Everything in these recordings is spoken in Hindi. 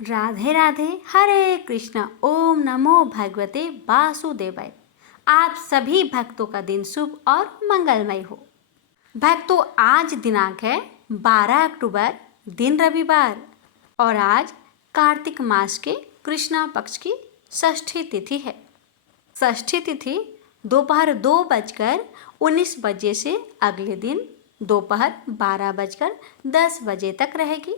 राधे राधे। हरे कृष्ण। ओम नमो भगवते वासुदेवाय। आप सभी भक्तों का दिन शुभ और मंगलमय हो। भक्तों, आज दिनांक है 12 अक्टूबर, दिन रविवार, और आज कार्तिक मास के कृष्णा पक्ष की षष्ठी तिथि है। षष्ठी तिथि दोपहर 2:19 से अगले दिन दोपहर 12:10 तक रहेगी।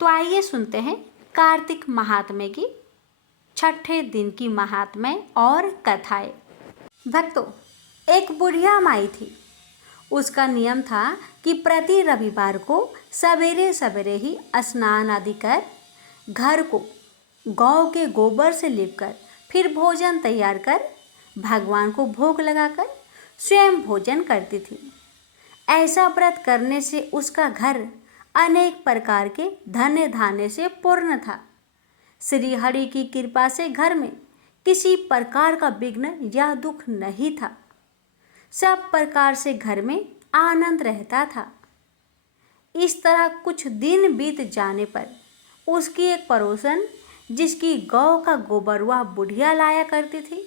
तो आइए सुनते हैं कार्तिक महात्म्य की छठे दिन की महात्म्य और कथाएं। भक्तों, एक बुढ़िया माई थी। उसका नियम था कि प्रति रविवार को सवेरे सवेरे ही स्नान आदि कर घर को गौ के गोबर से लीपकर फिर भोजन तैयार कर भगवान को भोग लगाकर स्वयं भोजन करती थी। ऐसा व्रत करने से उसका घर अनेक प्रकार के धन्य धान्य से पूर्ण था। श्री हरि की कृपा से घर में किसी प्रकार का विघ्न या दुख नहीं था। सब प्रकार से घर में आनंद रहता था। इस तरह कुछ दिन बीत जाने पर उसकी एक पड़ोसन, जिसकी गौ का गोबर वह बुढ़िया लाया करती थी,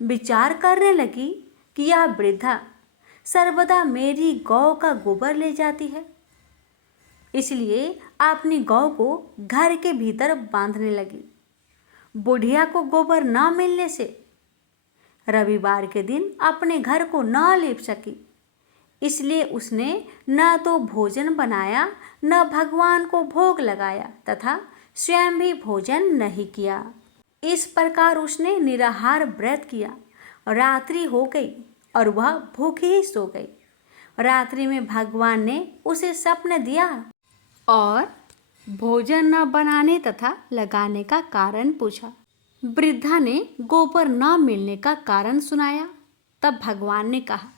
विचार करने लगी कि यह वृद्धा सर्वदा मेरी गौ का गोबर ले जाती है, इसलिए अपनी गौ को घर के भीतर बांधने लगी। बुढ़िया को गोबर न मिलने से रविवार के दिन अपने घर को न लीप सकी, इसलिए उसने न तो भोजन बनाया, न भगवान को भोग लगाया तथा स्वयं भी भोजन नहीं किया। इस प्रकार उसने निराहार व्रत किया। रात्रि हो गई और वह भूखी ही सो गई। रात्रि में भगवान ने उसे स्वप्न दिया और भोजन न बनाने तथा लगाने का कारण पूछा। वृद्धा ने गोबर न मिलने का कारण सुनाया। तब भगवान ने कहा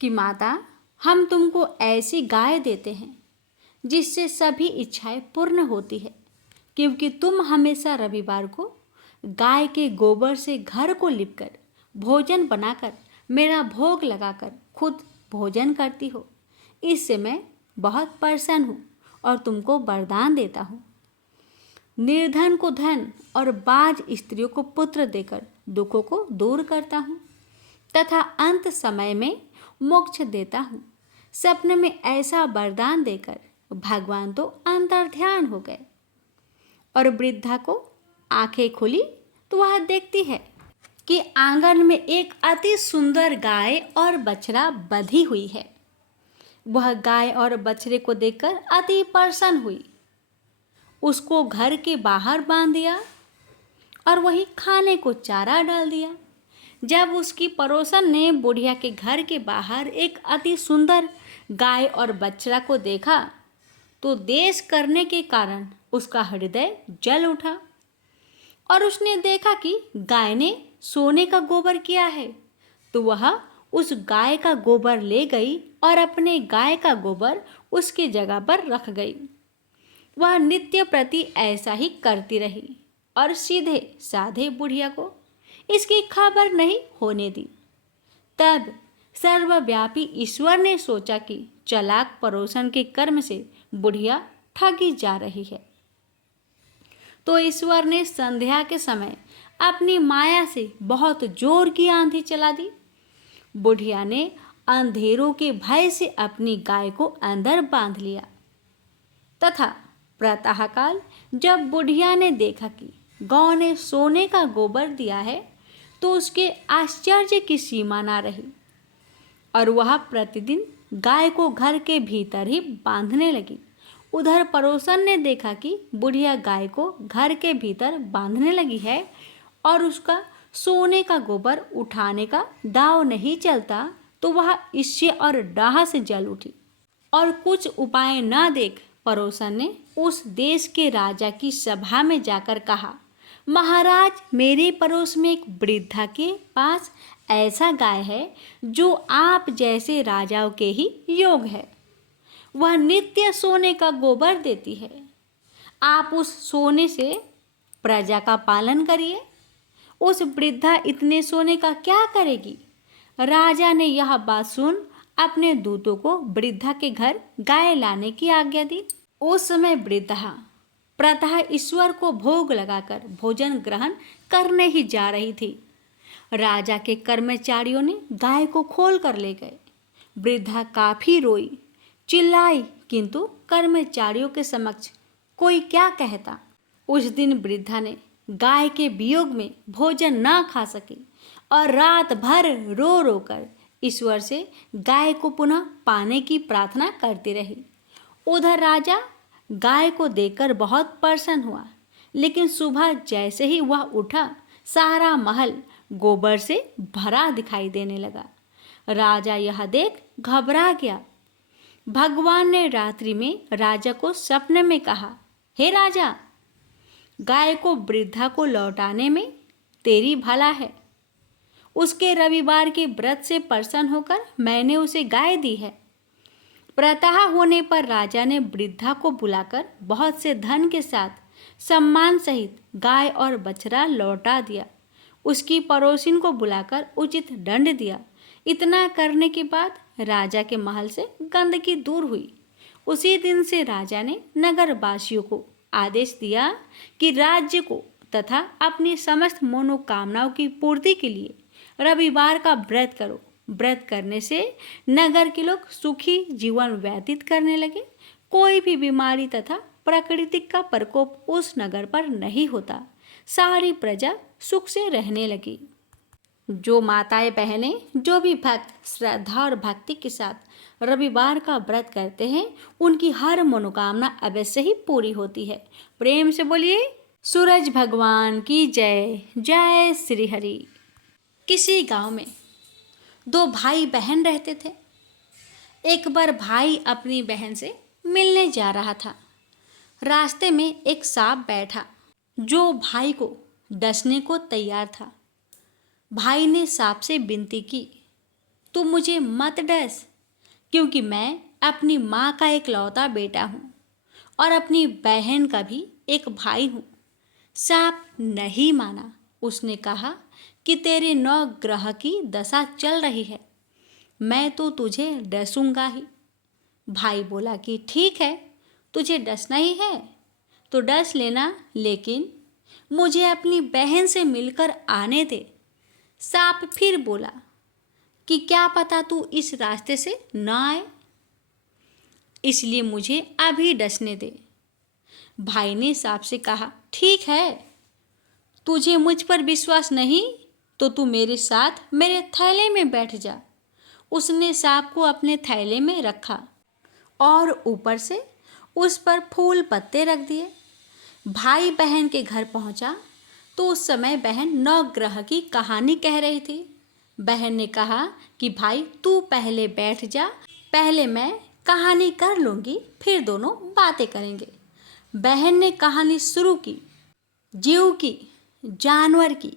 कि माता, हम तुमको ऐसी गाय देते हैं जिससे सभी इच्छाएं पूर्ण होती है, क्योंकि तुम हमेशा रविवार को गाय के गोबर से घर को लिपकर भोजन बनाकर मेरा भोग लगाकर खुद भोजन करती हो। इससे मैं बहुत प्रसन्न हूँ और तुमको वरदान देता हूँ। निर्धन को धन और बाज स्त्रियों को पुत्र देकर दुखों को दूर करता हूँ तथा अंत समय में मोक्ष देता हूँ। सपने में ऐसा वरदान देकर भगवान तो अंतर्ध्यान हो गए और वृद्धा को आंखें खुली तो वह देखती है कि आंगन में एक अति सुंदर गाय और बछड़ा बंधी हुई है। वह गाय और बछड़े को देखकर अति प्रसन्न हुई, उसको घर के बाहर बांध दिया और वही खाने को चारा डाल दिया। जब उसकी पड़ोसन ने बुढ़िया के घर के बाहर एक अति सुंदर गाय और बछड़ा को देखा तो देश करने के कारण उसका हृदय जल उठा और उसने देखा कि गाय ने सोने का गोबर किया है, तो वह उस गाय का गोबर ले गई और अपने गाय का गोबर उसकी जगह पर रख गई। वह नित्य प्रति ऐसा ही करती रही और सीधे साधे बुढ़िया को इसकी खबर नहीं होने दी। तब सर्वव्यापी ईश्वर ने सोचा कि चालाक पड़ोसन के कर्म से बुढ़िया ठगी जा रही है, तो ईश्वर ने संध्या के समय अपनी माया से बहुत जोर की आंधी चला दी। बुढ़िया ने अंधेरों के भय से अपनी गाय को अंदर बांध लिया तथा प्रातःकाल जब बुढ़िया ने देखा कि गौ ने सोने का गोबर दिया है तो उसके आश्चर्य की सीमा ना रही और वह प्रतिदिन गाय को घर के भीतर ही बांधने लगी। उधर पड़ोसन ने देखा कि बुढ़िया गाय को घर के भीतर बांधने लगी है और उसका सोने का गोबर उठाने का दाव नहीं चलता, तो वह ईर्ष्या और डाह से जल उठी और कुछ उपाय न देख पड़ोसन ने उस देश के राजा की सभा में जाकर कहा, महाराज, मेरे पड़ोस में एक वृद्धा के पास ऐसा गाय है जो आप जैसे राजाओं के ही योग है। वह नित्य सोने का गोबर देती है। आप उस सोने से प्रजा का पालन करिए। उस वृद्धा इतने सोने का क्या करेगी? राजा ने यह बात सुन अपने दूतों को वृद्धा के घर गाय लाने की आज्ञा दी। उस समय वृद्धा प्रातः ईश्वर को भोग लगाकर भोजन ग्रहण करने ही जा रही थी। राजा के कर्मचारियों ने गाय को खोल कर ले गए। वृद्धा काफी रोई, चिल्लाई, किंतु कर्मचारियों के समक्ष कोई क्या कहता। उस दिन वृद्धा ने गाय के वियोग में भोजन न खा सकी और रात भर रो रो कर ईश्वर से गाय को पुनः पाने की प्रार्थना करती रही। उधर राजा गाय को देखकर बहुत प्रसन्न हुआ, लेकिन सुबह जैसे ही वह उठा, सारा महल गोबर से भरा दिखाई देने लगा। राजा यह देख घबरा गया। भगवान ने रात्रि में राजा को सपने में कहा, हे राजा, गाय को वृद्धा को लौटाने में तेरी भला है। उसके रविवार के व्रत से प्रसन्न होकर मैंने उसे गाय दी है। प्रातः होने पर राजा ने वृद्धा को बुलाकर बहुत से धन के साथ सम्मान सहित गाय और बछड़ा लौटा दिया। उसकी पड़ोसिन को बुलाकर उचित दंड दिया। इतना करने के बाद राजा के महल से गंदगी दूर हुई। उसी दिन से राजा ने नगरवासियों को आदेश दिया कि राज्य को तथा अपनी समस्त मनोकामनाओं की पूर्ति के लिए रविवार का व्रत करो। व्रत करने से नगर के लोग सुखी जीवन व्यतीत करने लगे। कोई भी बीमारी तथा प्राकृतिक का प्रकोप उस नगर पर नहीं होता। सारी प्रजा सुख से रहने लगी। जो माताएं बहनें, जो भी भक्त श्रद्धा और भक्ति के साथ रविवार का व्रत करते हैं, उनकी हर मनोकामना अवश्य ही पूरी होती है। प्रेम से बोलिए सूरज भगवान की जय। जय श्री हरि। किसी गांव में दो भाई बहन रहते थे। एक बार भाई अपनी बहन से मिलने जा रहा था। रास्ते में एक सांप बैठा जो भाई को डसने को तैयार था। भाई ने सांप से विनती की, तू मुझे मत डस, क्योंकि मैं अपनी माँ का एकलौता बेटा हूँ और अपनी बहन का भी एक भाई हूँ। सांप नहीं माना। उसने कहा कि तेरे 9 ग्रह की दशा चल रही है, मैं तो तुझे डसूंगा ही। भाई बोला कि ठीक है, तुझे डसना ही है तो डस लेना, लेकिन मुझे अपनी बहन से मिलकर आने दे। सांप फिर बोला कि क्या पता तू इस रास्ते से न आए, इसलिए मुझे अभी डसने दे। भाई ने सांप से कहा, ठीक है, तुझे मुझ पर विश्वास नहीं तो तू मेरे साथ मेरे थैले में बैठ जा। उसने सांप को अपने थैले में रखा और ऊपर से उस पर फूल पत्ते रख दिए। भाई बहन के घर पहुंचा तो उस समय बहन 9 ग्रह की कहानी कह रही थी। बहन ने कहा कि भाई तू पहले बैठ जा, पहले मैं कहानी कर लूँगी, फिर दोनों बातें करेंगे। बहन ने कहानी शुरू की। जीव की, जानवर की,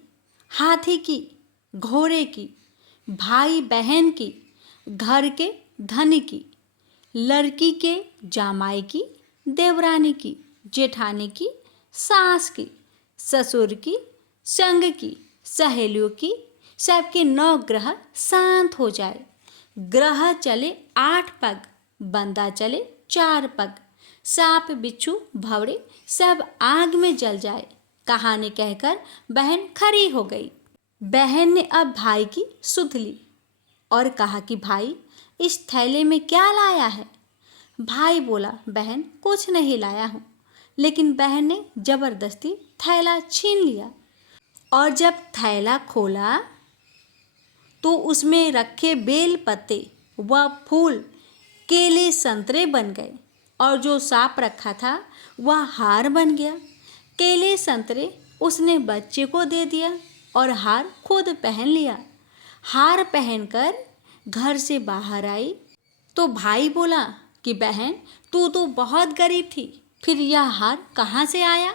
हाथी की, घोड़े की, भाई बहन की, घर के धनी की, लड़की के जामाई की, देवरानी की, जेठानी की, सास की, ससुर की, संग की, सहेलियों की, सबके 9 ग्रह शांत हो जाए। ग्रह चले 8 पग, बंदा चले 4 पग, सांप बिच्छू भवरे सब आग में जल जाए। कहानी कहकर बहन खड़ी हो गई। बहन ने अब भाई की सुध ली और कहा कि भाई इस थैले में क्या लाया है। भाई बोला, बहन कुछ नहीं लाया हूँ। लेकिन बहन ने जबरदस्ती थैला छीन लिया और जब थैला खोला तो उसमें रखे बेल पत्ते व फूल केले संतरे बन गए और जो सांप रखा था वह हार बन गया। केले संतरे उसने बच्चे को दे दिया और हार खुद पहन लिया। हार पहनकर घर से बाहर आई तो भाई बोला कि बहन तू तो बहुत गरीब थी, फिर यह हार कहाँ से आया।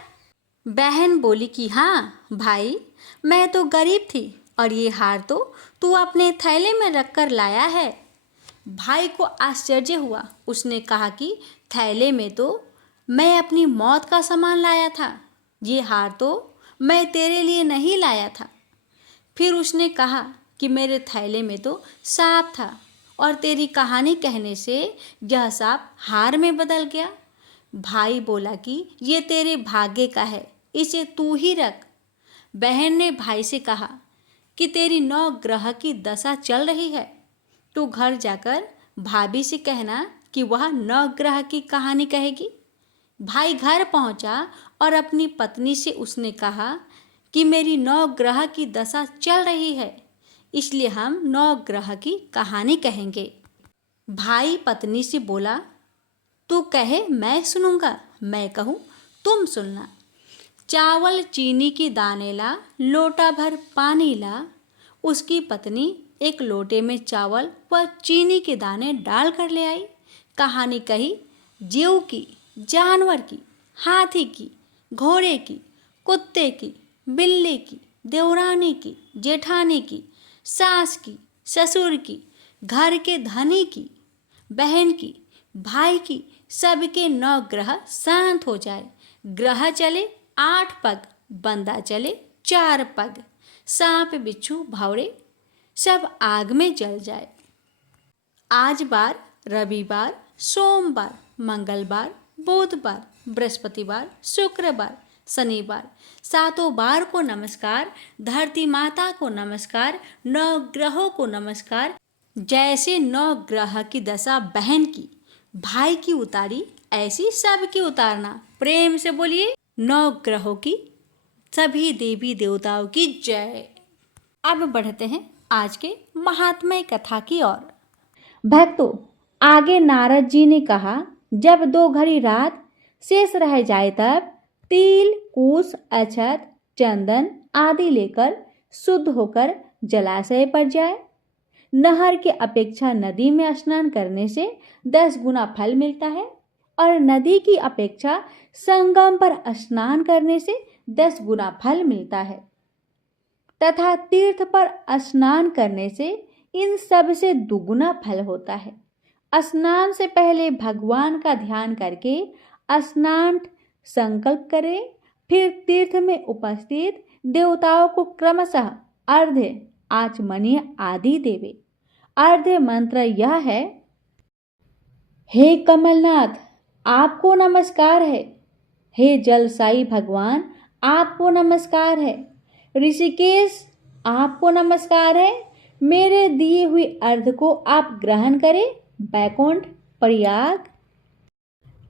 बहन बोली कि हाँ भाई, मैं तो गरीब थी और ये हार तो तू अपने थैले में रखकर लाया है। भाई को आश्चर्य हुआ। उसने कहा कि थैले में तो मैं अपनी मौत का सामान लाया था, ये हार तो मैं तेरे लिए नहीं लाया था। फिर उसने कहा कि मेरे थैले में तो सांप था और तेरी कहानी कहने से यह सांप हार में बदल गया। भाई बोला कि ये तेरे भाग्य का है, इसे तू ही रख। बहन ने भाई से कहा कि तेरी 9 ग्रह की दशा चल रही है, तू घर जाकर भाभी से कहना कि वह 9 ग्रह की कहानी कहेगी। भाई घर पहुंचा और अपनी पत्नी से उसने कहा कि मेरी 9 ग्रह की दशा चल रही है, इसलिए हम 9 ग्रह की कहानी कहेंगे। भाई पत्नी से बोला, तू कहे मैं सुनूंगा, मैं कहूँ तुम सुनना। चावल चीनी की दाने ला, लोटा भर पानी ला। उसकी पत्नी एक लोटे में चावल व चीनी के दाने डाल कर ले आई। कहानी कही जीव की, जानवर की, हाथी की, घोड़े की, कुत्ते की, बिल्ली की, देवरानी की, जेठानी की, सास की, ससुर की, घर के धनी की, बहन की, भाई की, सबके 9 ग्रह शांत हो जाए। ग्रह चले 8 पग, बंदा चले 4 पग, सांप बिच्छू भौरे सब आग में जल जाए। आज बार, रविवार, सोमवार, मंगलवार, बुधवार, बृहस्पतिवार, शुक्रवार, शनिवार, 7 बार को नमस्कार। धरती माता को नमस्कार, 9 ग्रहों को नमस्कार। जैसे 9 ग्रह की दशा बहन की, भाई की उतारी, ऐसी सबकी उतारना। प्रेम से बोलिए 9 ग्रहों की, सभी देवी देवताओं की जय। अब बढ़ते हैं आज के महात्म्य कथा की ओर। भक्तों, आगे नारद जी ने कहा, जब 2 घड़ी रात शेष रह जाए तब तिल, कुश, अक्षत, चंदन आदि लेकर शुद्ध होकर जलाशय पर जाए। नहर के अपेक्षा नदी में स्नान करने से 10 गुना फल मिलता है और नदी की अपेक्षा संगम पर स्नान करने से 10 गुना फल मिलता है तथा तीर्थ पर स्नान करने से इन सब से दुगुना फल होता है। स्नान से पहले भगवान का ध्यान करके स्नान संकल्प करें, फिर तीर्थ में उपस्थित देवताओं को क्रमशः अर्घ्य, आचमनीय आदि देवे। अर्घ्य मंत्र यह है, हे कमलनाथ आपको नमस्कार है, हे जलसाई भगवान आपको नमस्कार है, ऋषिकेश आपको नमस्कार है, मेरे दिए हुए अर्घ्य को आप ग्रहण करें। बैकुंठ, प्रयाग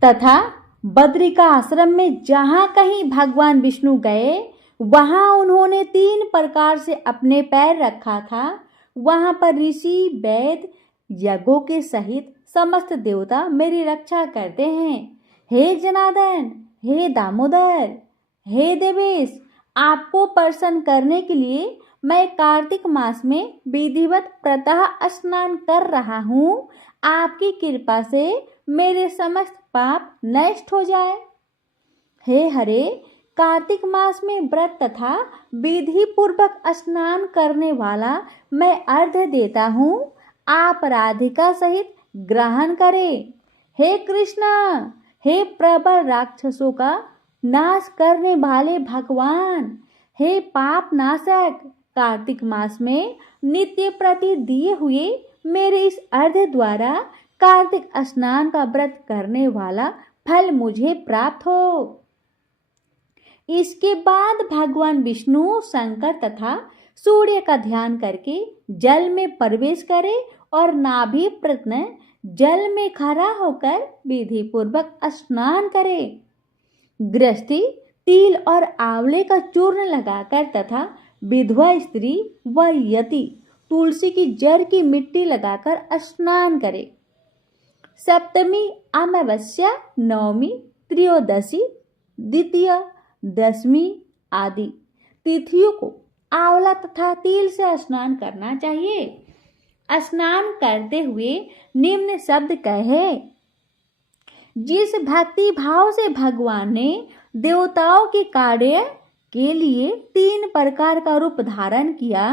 तथा बद्रिका आश्रम में जहाँ कहीं भगवान विष्णु गए, वहाँ उन्होंने 3 प्रकार से अपने पैर रखा था। वहाँ पर ऋषि, वैद्य, यज्ञों के सहित समस्त देवता मेरी रक्षा करते हैं। हे जनार्दन, हे दामोदर, हे देवेश, आपको प्रसन्न करने के लिए मैं कार्तिक मास में विधिवत प्रातः स्नान कर रहा हूँ। आपकी कृपा से मेरे समस्त पाप नष्ट हो जाए। हे हरे, कार्तिक मास में व्रत तथा विधि पूर्वक स्नान करने वाला मैं अर्घ्य देता हूँ, आप राधिका सहित ग्रहण करें। हे कृष्णा, हे प्रबल राक्षसों का नाश करने वाले भगवान, हे पाप नाशक, कार्तिक मास में नित्य प्रति दिए हुए मेरे इस अर्घ्य द्वारा कार्तिक स्नान का व्रत करने वाला फल मुझे प्राप्त हो। इसके बाद भगवान विष्णु, शंकर तथा सूर्य का ध्यान करके जल में प्रवेश करे और नाभि प्रत्न जल में खड़ा होकर विधि पूर्वक स्नान करे। गृहस्थी तिल और आंवले का चूर्ण लगाकर तथा विधवा स्त्री व यति तुलसी की जड़ की मिट्टी लगाकर स्नान करे। सप्तमी, अमावस्या, नवमी, त्रयोदशी, द्वितीय, दशमी आदि तिथियों को आंवला तथा तिल से स्नान करना चाहिए। स्नान करते हुए निम्न शब्द कहे, जिस भक्ति भाव से भगवान ने देवताओं के कार्य के लिए 3 प्रकार का रूप धारण किया,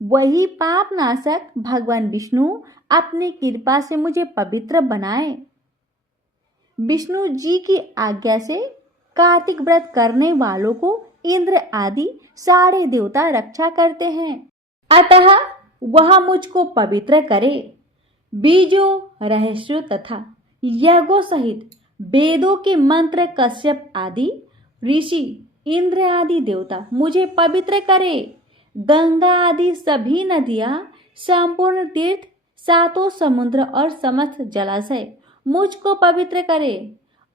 वही पाप नाशक भगवान विष्णु अपनी कृपा से मुझे पवित्र बनाए। विष्णु जी की आज्ञा से कार्तिक व्रत करने वालों को इंद्र आदि सारे देवता रक्षा करते हैं, अतः वह मुझको पवित्र करे। बीजों, रहस्यों तथा यज्ञों सहित वेदों के मंत्र कश्यप आदि ऋषि, इंद्र आदि देवता मुझे पवित्र करे। गंगा आदि सभी नदियां, संपूर्ण तीर्थ, सातों समुद्र और समस्त जलाशय मुझको पवित्र करे।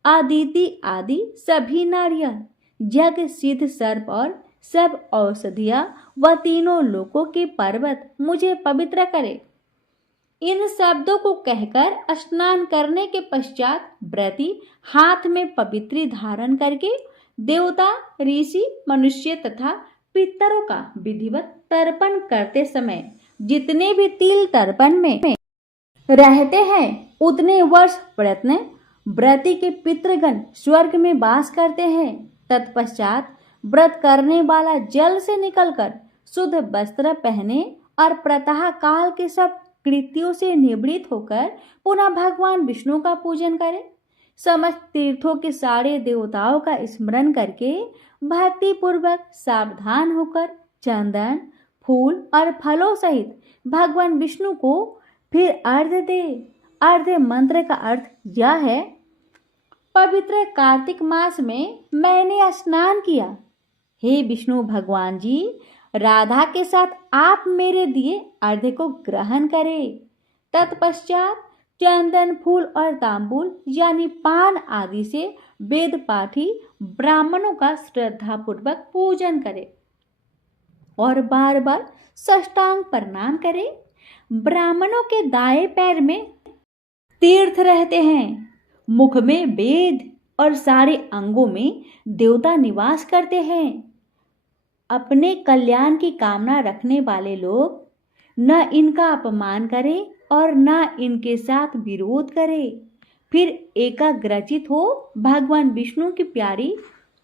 अदिति आदि सभी नारियल, यज्ञ, सिद्ध, सर्प और सब औषधियां व तीनों लोकों के पर्वत मुझे पवित्र करे। इन शब्दों को कहकर स्नान करने के पश्चात व्रती हाथ में पवित्री धारण करके देवता, ऋषि, मनुष्य तथा पितरों का विधिवत तर्पण करते समय जितने भी तिल तर्पण में रहते हैं उतने वर्ष प्रयत्न व्रती के पितृगण स्वर्ग में वास करते हैं। तत्पश्चात व्रत करने वाला जल से निकलकर शुद्ध वस्त्र पहने और प्रातः काल के सब कृत्यों से निवृत्त होकर पुनः भगवान विष्णु का पूजन करे। समस्त तीर्थों के सारे देवताओं का स्मरण करके भक्ति पूर्वक सावधान होकर चंदन, फूल और फलों सहित भगवान विष्णु को फिर अर्घ्य दे। अर्घ्य मंत्र का अर्थ यह है, पवित्र कार्तिक मास में मैंने स्नान किया। हे विष्णु भगवान जी, राधा के साथ आप मेरे दिए अर्घ्य को ग्रहण करें। तत्पश्चात चंदन, फूल और तांबूल यानी पान आदि से वेद पाठी ब्राह्मणों का श्रद्धापूर्वक पूजन करें और बार बार साष्टांग प्रणाम करें। ब्राह्मणों के दाएं पैर में तीर्थ रहते हैं, मुख में वेद और सारे अंगों में देवता निवास करते हैं। अपने कल्याण की कामना रखने वाले लोग न इनका अपमान करें और न इनके साथ विरोध करें। फिर एकाग्रचित हो भगवान विष्णु की प्यारी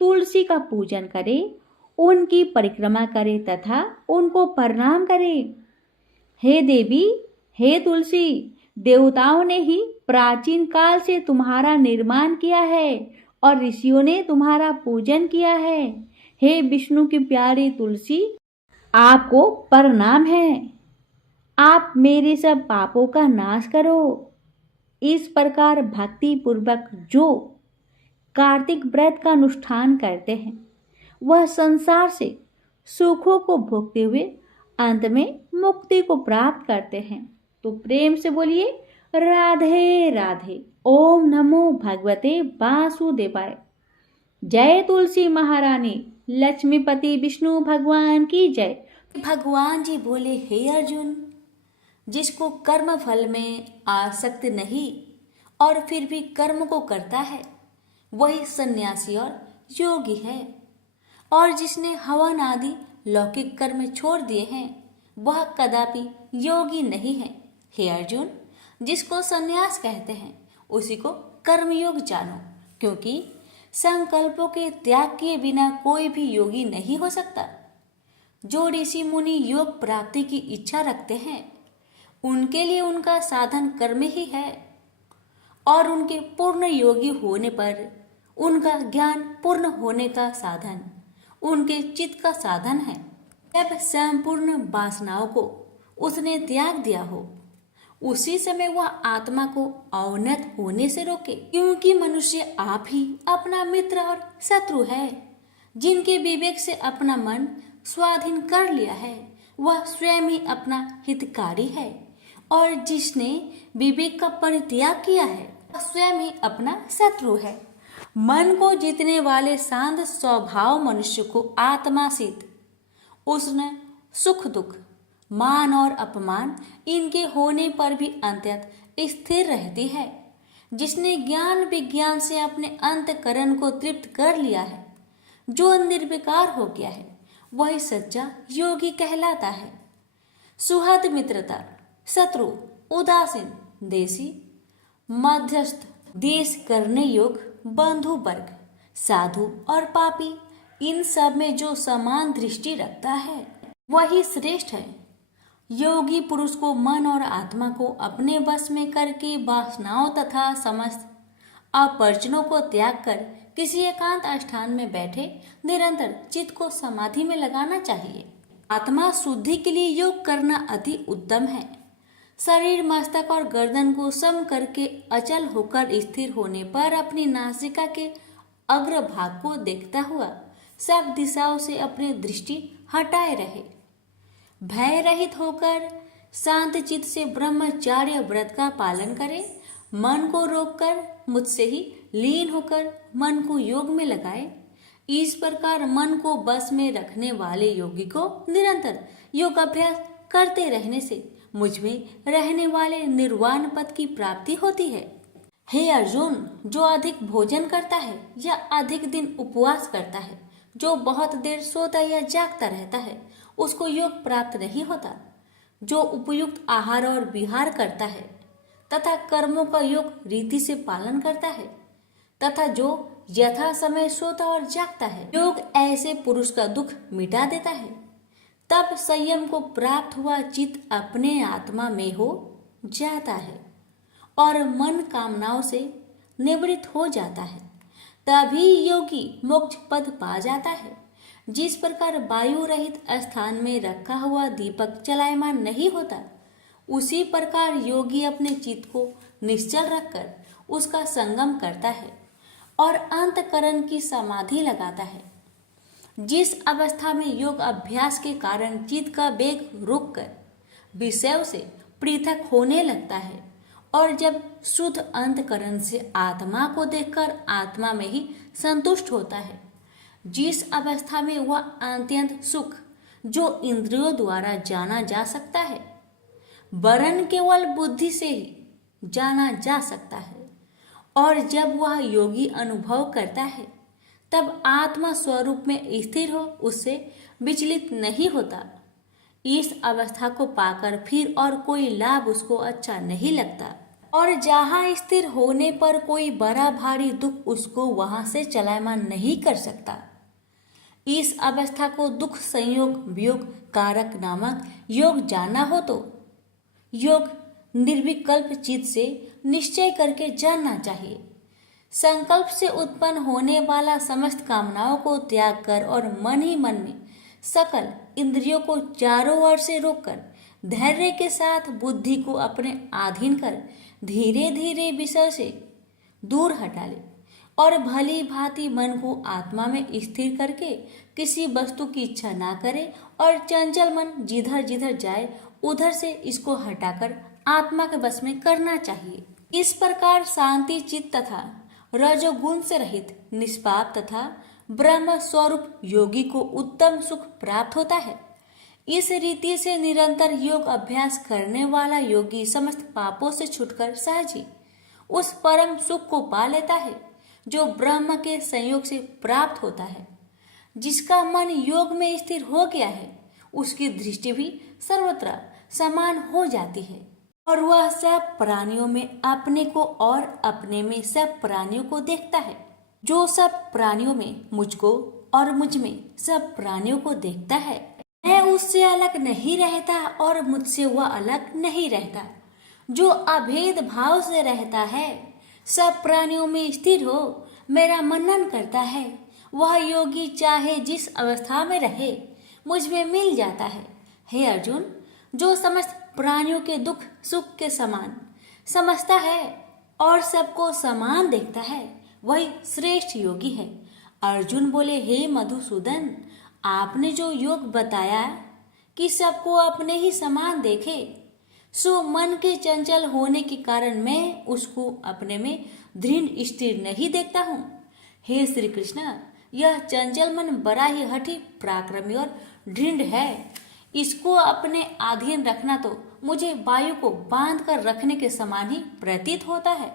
तुलसी का पूजन करें, उनकी परिक्रमा करें तथा उनको प्रणाम करें। हे देवी, हे तुलसी, देवताओं ने ही प्राचीन काल से तुम्हारा निर्माण किया है और ऋषियों ने तुम्हारा पूजन किया है। हे विष्णु की प्यारी तुलसी, आपको प्रणाम है। आप मेरे सब पापों का नाश करो। इस प्रकार भक्ति पूर्वक जो कार्तिक व्रत का अनुष्ठान करते हैं वह संसार से सुखों को भोगते हुए अंत में मुक्ति को प्राप्त करते हैं। तो प्रेम से बोलिए राधे राधे। ओम नमो भगवते वासुदेवाय। जय तुलसी महारानी, लक्ष्मीपति विष्णु भगवान की जय। भगवान जी बोले, हे अर्जुन, जिसको कर्म फल में आसक्त नहीं और फिर भी कर्म को करता है वही सन्यासी और योगी है, और जिसने हवन आदि लौकिक कर्म छोड़ दिए हैं वह कदापि योगी नहीं है। हे अर्जुन, जिसको सन्यास कहते हैं उसी को कर्मयोग जानो, क्योंकि संकल्पों के त्याग किए बिना कोई भी योगी नहीं हो सकता। जो ऋषि मुनि योग प्राप्ति की इच्छा रखते हैं उनके लिए उनका साधन कर्म ही है, और उनके पूर्ण योगी होने पर उनका ज्ञान पूर्ण होने का साधन उनके चित्त का साधन है। जब संपूर्ण वासनाओं को उसने त्याग दिया हो उसी समय वह आत्मा को अवनत होने से रोके, क्योंकि मनुष्य आप ही अपना मित्र और शत्रु है। जिनके विवेक से अपना मन स्वाधीन कर लिया है वह स्वयं ही अपना हितकारी है, और जिसने विवेक का परित्याग किया है वह स्वयं ही अपना शत्रु है। मन को जीतने वाले शांत स्वभाव मनुष्य को आत्मासीत उसने सुख दुख, मान और अपमान इनके होने पर भी अंततः स्थिर रहती है। जिसने ज्ञान विज्ञान से अपने अंतकरण को तृप्त कर लिया है, जो निर्विकार हो गया है, वही सच्चा योगी कहलाता है। सुहृद मित्रता, शत्रु, उदासीन, देशी, मध्यस्थ, देश करने योग, बंधु वर्ग, साधु और पापी, इन सब में जो समान दृष्टि रखता है वही श्रेष्ठ है। योगी पुरुष को मन और आत्मा को अपने वश में करके वासनाओं तथा समस्त अपरचनों को त्याग कर किसी एकांत स्थान में बैठे निरंतर चित्त को समाधि में लगाना चाहिए। आत्मा शुद्धि के लिए योग करना अति उत्तम है। शरीर, मस्तक और गर्दन को सम करके अचल होकर स्थिर होने पर अपनी नासिका के अग्रभाग को देखता हुआ सब दिशाओं से अपनी दृष्टि हटाए रहे। भय रहित होकर शांत चित्त से ब्रह्मचार्य व्रत का पालन करे। मन को रोककर मुझसे ही लीन होकर मन को योग में लगाए। इस प्रकार मन को बस में रखने वाले योगी को निरंतर योग अभ्यास करते रहने से मुझ में रहने वाले निर्वाण पद की प्राप्ति होती है। हे अर्जुन, जो अधिक भोजन करता है या अधिक दिन उपवास करता है, जो बहुत देर सोता या जागता रहता है, उसको योग प्राप्त नहीं होता। जो उपयुक्त आहार और विहार करता है तथा कर्मों का योग रीति से पालन करता है तथा जो यथा समय सोता और जागता है, योग ऐसे पुरुष का दुख मिटा देता है। तब संयम को प्राप्त हुआ चित्त अपने आत्मा में हो जाता है और मन कामनाओं से निवृत्त हो जाता है। तभी योगी मोक्ष पद पा जाता है। जिस प्रकार वायु रहित स्थान में रखा हुआ दीपक चलायमान नहीं होता, उसी प्रकार योगी अपने चित्त को निश्चल रखकर उसका संगम करता है और अंतःकरण की समाधि लगाता है। जिस अवस्था में योग अभ्यास के कारण चित्त का वेग रुककर विषयों से पृथक होने लगता है और जब शुद्ध अंतःकरण से आत्मा को देखकर आत्मा में ही संतुष्ट होता है, जिस अवस्था में वह अत्यंत सुख जो इंद्रियों द्वारा जाना जा सकता है, वरन केवल बुद्धि से ही जाना जा सकता है, और जब वह योगी अनुभव करता है तब आत्मा स्वरूप में स्थिर हो उससे विचलित नहीं होता। इस अवस्था को पाकर फिर और कोई लाभ उसको अच्छा नहीं लगता और जहाँ स्थिर होने पर कोई बड़ा भारी दुख उसको वहां से चलायमान नहीं कर सकता। इस अवस्था को दुख संयोग वियोग कारक नामक योग जाना हो तो योग निर्विकल्प चित्त से निश्चय करके जानना चाहिए। संकल्प से उत्पन्न होने वाला समस्त कामनाओं को त्याग कर और मन ही मन में सकल इंद्रियों को चारों ओर से रोककर धैर्य के साथ बुद्धि को अपने अधीन कर धीरे धीरे विषय से दूर हटा ले और भली भांति मन को आत्मा में स्थिर करके किसी वस्तु की इच्छा ना करे और चंचल मन जिधर जिधर जाए उधर से इसको हटाकर आत्मा के वश में करना चाहिए। इस प्रकार शांति चित्त तथा रजोगुण से रहित निष्पाप तथा ब्रह्म स्वरूप योगी को उत्तम सुख प्राप्त होता है। इस रीति से निरंतर योग अभ्यास करने वाला योगी समस्त पापों से छूटकर सहज ही उस परम सुख को पा लेता है जो ब्रह्म के संयोग से प्राप्त होता है। जिसका मन योग में स्थिर हो गया है उसकी दृष्टि भी सर्वत्र समान हो जाती है और वह सब प्राणियों में अपने को और अपने में सब प्राणियों को देखता है। जो सब प्राणियों में मुझको और मुझ में सब प्राणियों को देखता है, मैं उससे अलग नहीं रहता और मुझसे वह अलग नहीं रहता। जो अभेद भाव से रहता है, सब प्राणियों में स्थिर हो मेरा मनन करता है, वह योगी चाहे जिस अवस्था में रहे मुझ में मिल जाता है। हे अर्जुन, जो समस्त प्राणियों के दुख सुख के समान समझता है और सबको समान देखता है, वही श्रेष्ठ योगी है। अर्जुन बोले, हे मधुसूदन, आपने जो योग बताया कि सबको अपने ही समान देखे, सो मन के चंचल होने के कारण मैं उसको अपने में दृढ़ स्थिर नहीं देखता हूँ। हे श्री कृष्ण, यह चंचल मन बड़ा ही हठी पराक्रमी और दृढ़ है। इसको अपने अधीन रखना तो मुझे वायु को बांध कर रखने के समान ही प्रतीत होता है।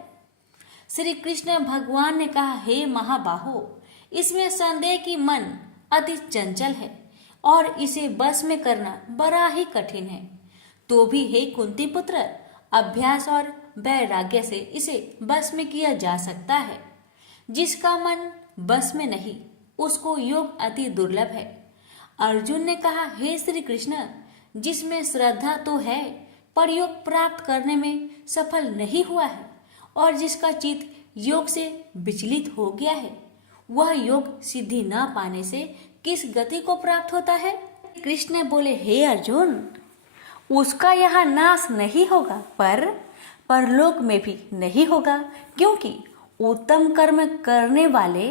श्री कृष्ण भगवान ने कहा, हे महाबाहो, इसमें संदेह कि मन अति चंचल है और इसे बस में करना बड़ा ही कठिन है। तो भी हे कुंती पुत्र, अभ्यास और वैराग्य से इसे बस में किया जा सकता है। जिसका मन बस में नहीं उसको योग अति दुर्लभ है। अर्जुन ने कहा, हे श्री कृष्ण, जिसमें श्रद्धा तो है पर योग प्राप्त करने में सफल नहीं हुआ है और जिसका चित्त योग से विचलित हो गया है, वह योग सिद्धि न पाने से किस गति को प्राप्त होता है? कृष्ण बोले, हे अर्जुन, उसका यहाँ नाश नहीं होगा, पर परलोक में भी नहीं होगा, क्योंकि उत्तम कर्म करने वाले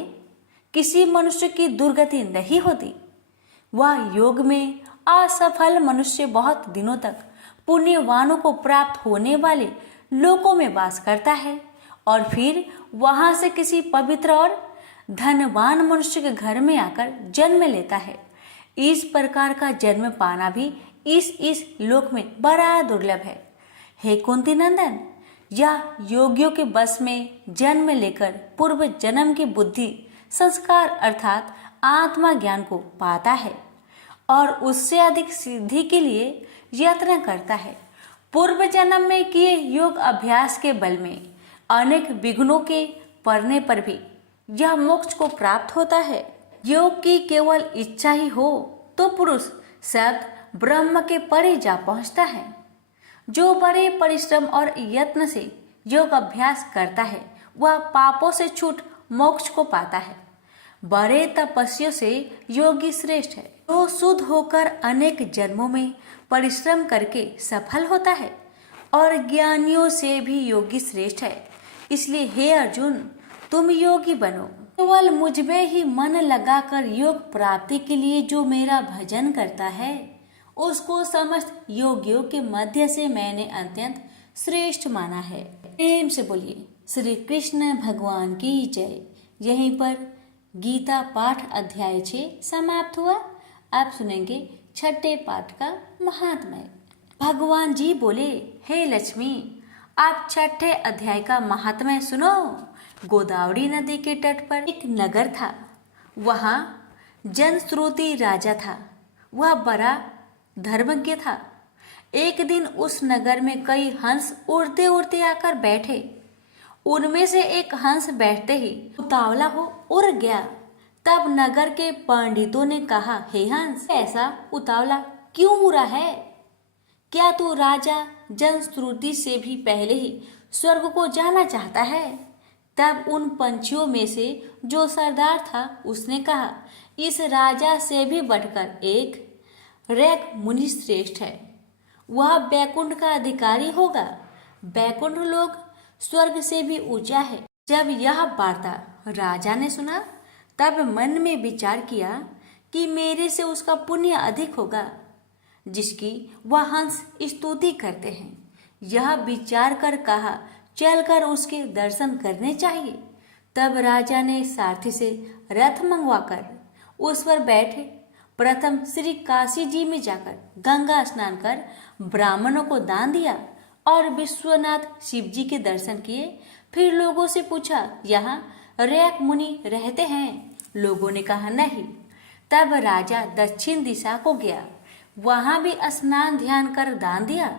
किसी मनुष्य की दुर्गति नहीं होती। वह योग में असफल मनुष्य बहुत दिनों तक पुण्यवानों को प्राप्त होने वाले लोकों में वास करता है और फिर वहां से किसी पवित्र और धनवान मनुष्य के घर में आकर जन्म लेता है। इस प्रकार का जन्म पाना भी इस लोक में बड़ा दुर्लभ है। हे कुंती नंदन, यह योगियों के बस में जन्म लेकर पूर्व जन्म की बुद्धि संस्कार अर्थात आत्मा ज्ञान को पाता है और उससे अधिक सिद्धि के लिए यत्न करता है। पूर्व जन्म में किए योग अभ्यास के बल में अनेक विघ्नों के पड़ने पर भी यह मोक्ष को प्राप्त होता है। योग की केवल इच्छा ही हो तो पुरुष शब्द ब्रह्म के परे जा पहुंचता है। जो बड़े परिश्रम और यत्न से योग अभ्यास करता है वह पापों से छूट मोक्ष को पाता है। बड़े तपस्वियों से योगी श्रेष्ठ है। जो शुद्ध होकर अनेक जन्मों में परिश्रम करके सफल होता है और ज्ञानियों से भी योगी श्रेष्ठ है। इसलिए हे अर्जुन, तुम योगी बनो। केवल मुझ में ही मन लगाकर योग प्राप्ति के लिए जो मेरा भजन करता है उसको समस्त योगियों के मध्य से मैंने अत्यंत श्रेष्ठ माना है। प्रेम से बोलिए श्री कृष्ण भगवान की जय। यहीं पर गीता पाठ अध्याय 6 समाप्त हुआ। आप सुनेंगे छठे पाठ का महात्म्य। भगवान जी बोले, हे लक्ष्मी, आप छठे अध्याय का महात्म्य सुनो। गोदावरी नदी के तट पर एक नगर था। वहाँ जनश्रुति राजा था। वह बड़ा धर्मज्ञ था। एक दिन उस नगर में कई हंस उड़ते उड़ते आकर बैठे। उनमें से एक हंस बैठते ही उतावला हो उड़ गया। तब नगर के पंडितों ने कहा, हे हंस, ऐसा उतावला क्यों उड़ा है? क्या तू राजा जनश्रुति से भी पहले ही स्वर्ग को जाना चाहता है? तब उन पंछियों में से जो सरदार था उसने कहा, इस राजा से भी बढ़कर एक रैक मुनि श्रेष्ठ है। वह बैकुंठ का अधिकारी होगा। बैकुंठ लोग स्वर्ग से भी ऊंचा है। जब यह वार्ता राजा ने सुना तब मन में विचार किया कि मेरे से उसका पुण्य अधिक होगा जिसकी वह हंस स्तुति करते हैं। यह विचार कर कहा, चलकर उसके दर्शन करने चाहिए। तब राजा ने सारथी से रथ मंगवाकर उस पर बैठे प्रथम श्री काशी जी में जाकर गंगा स्नान कर ब्राह्मणों को दान दिया और विश्वनाथ शिव जी के दर्शन किए। फिर लोगों से पूछा, यहाँ रैक मुनि रहते हैं? लोगों ने कहा, नहीं। तब राजा दक्षिण दिशा को गया। वहां भी स्नान ध्यान कर दान दिया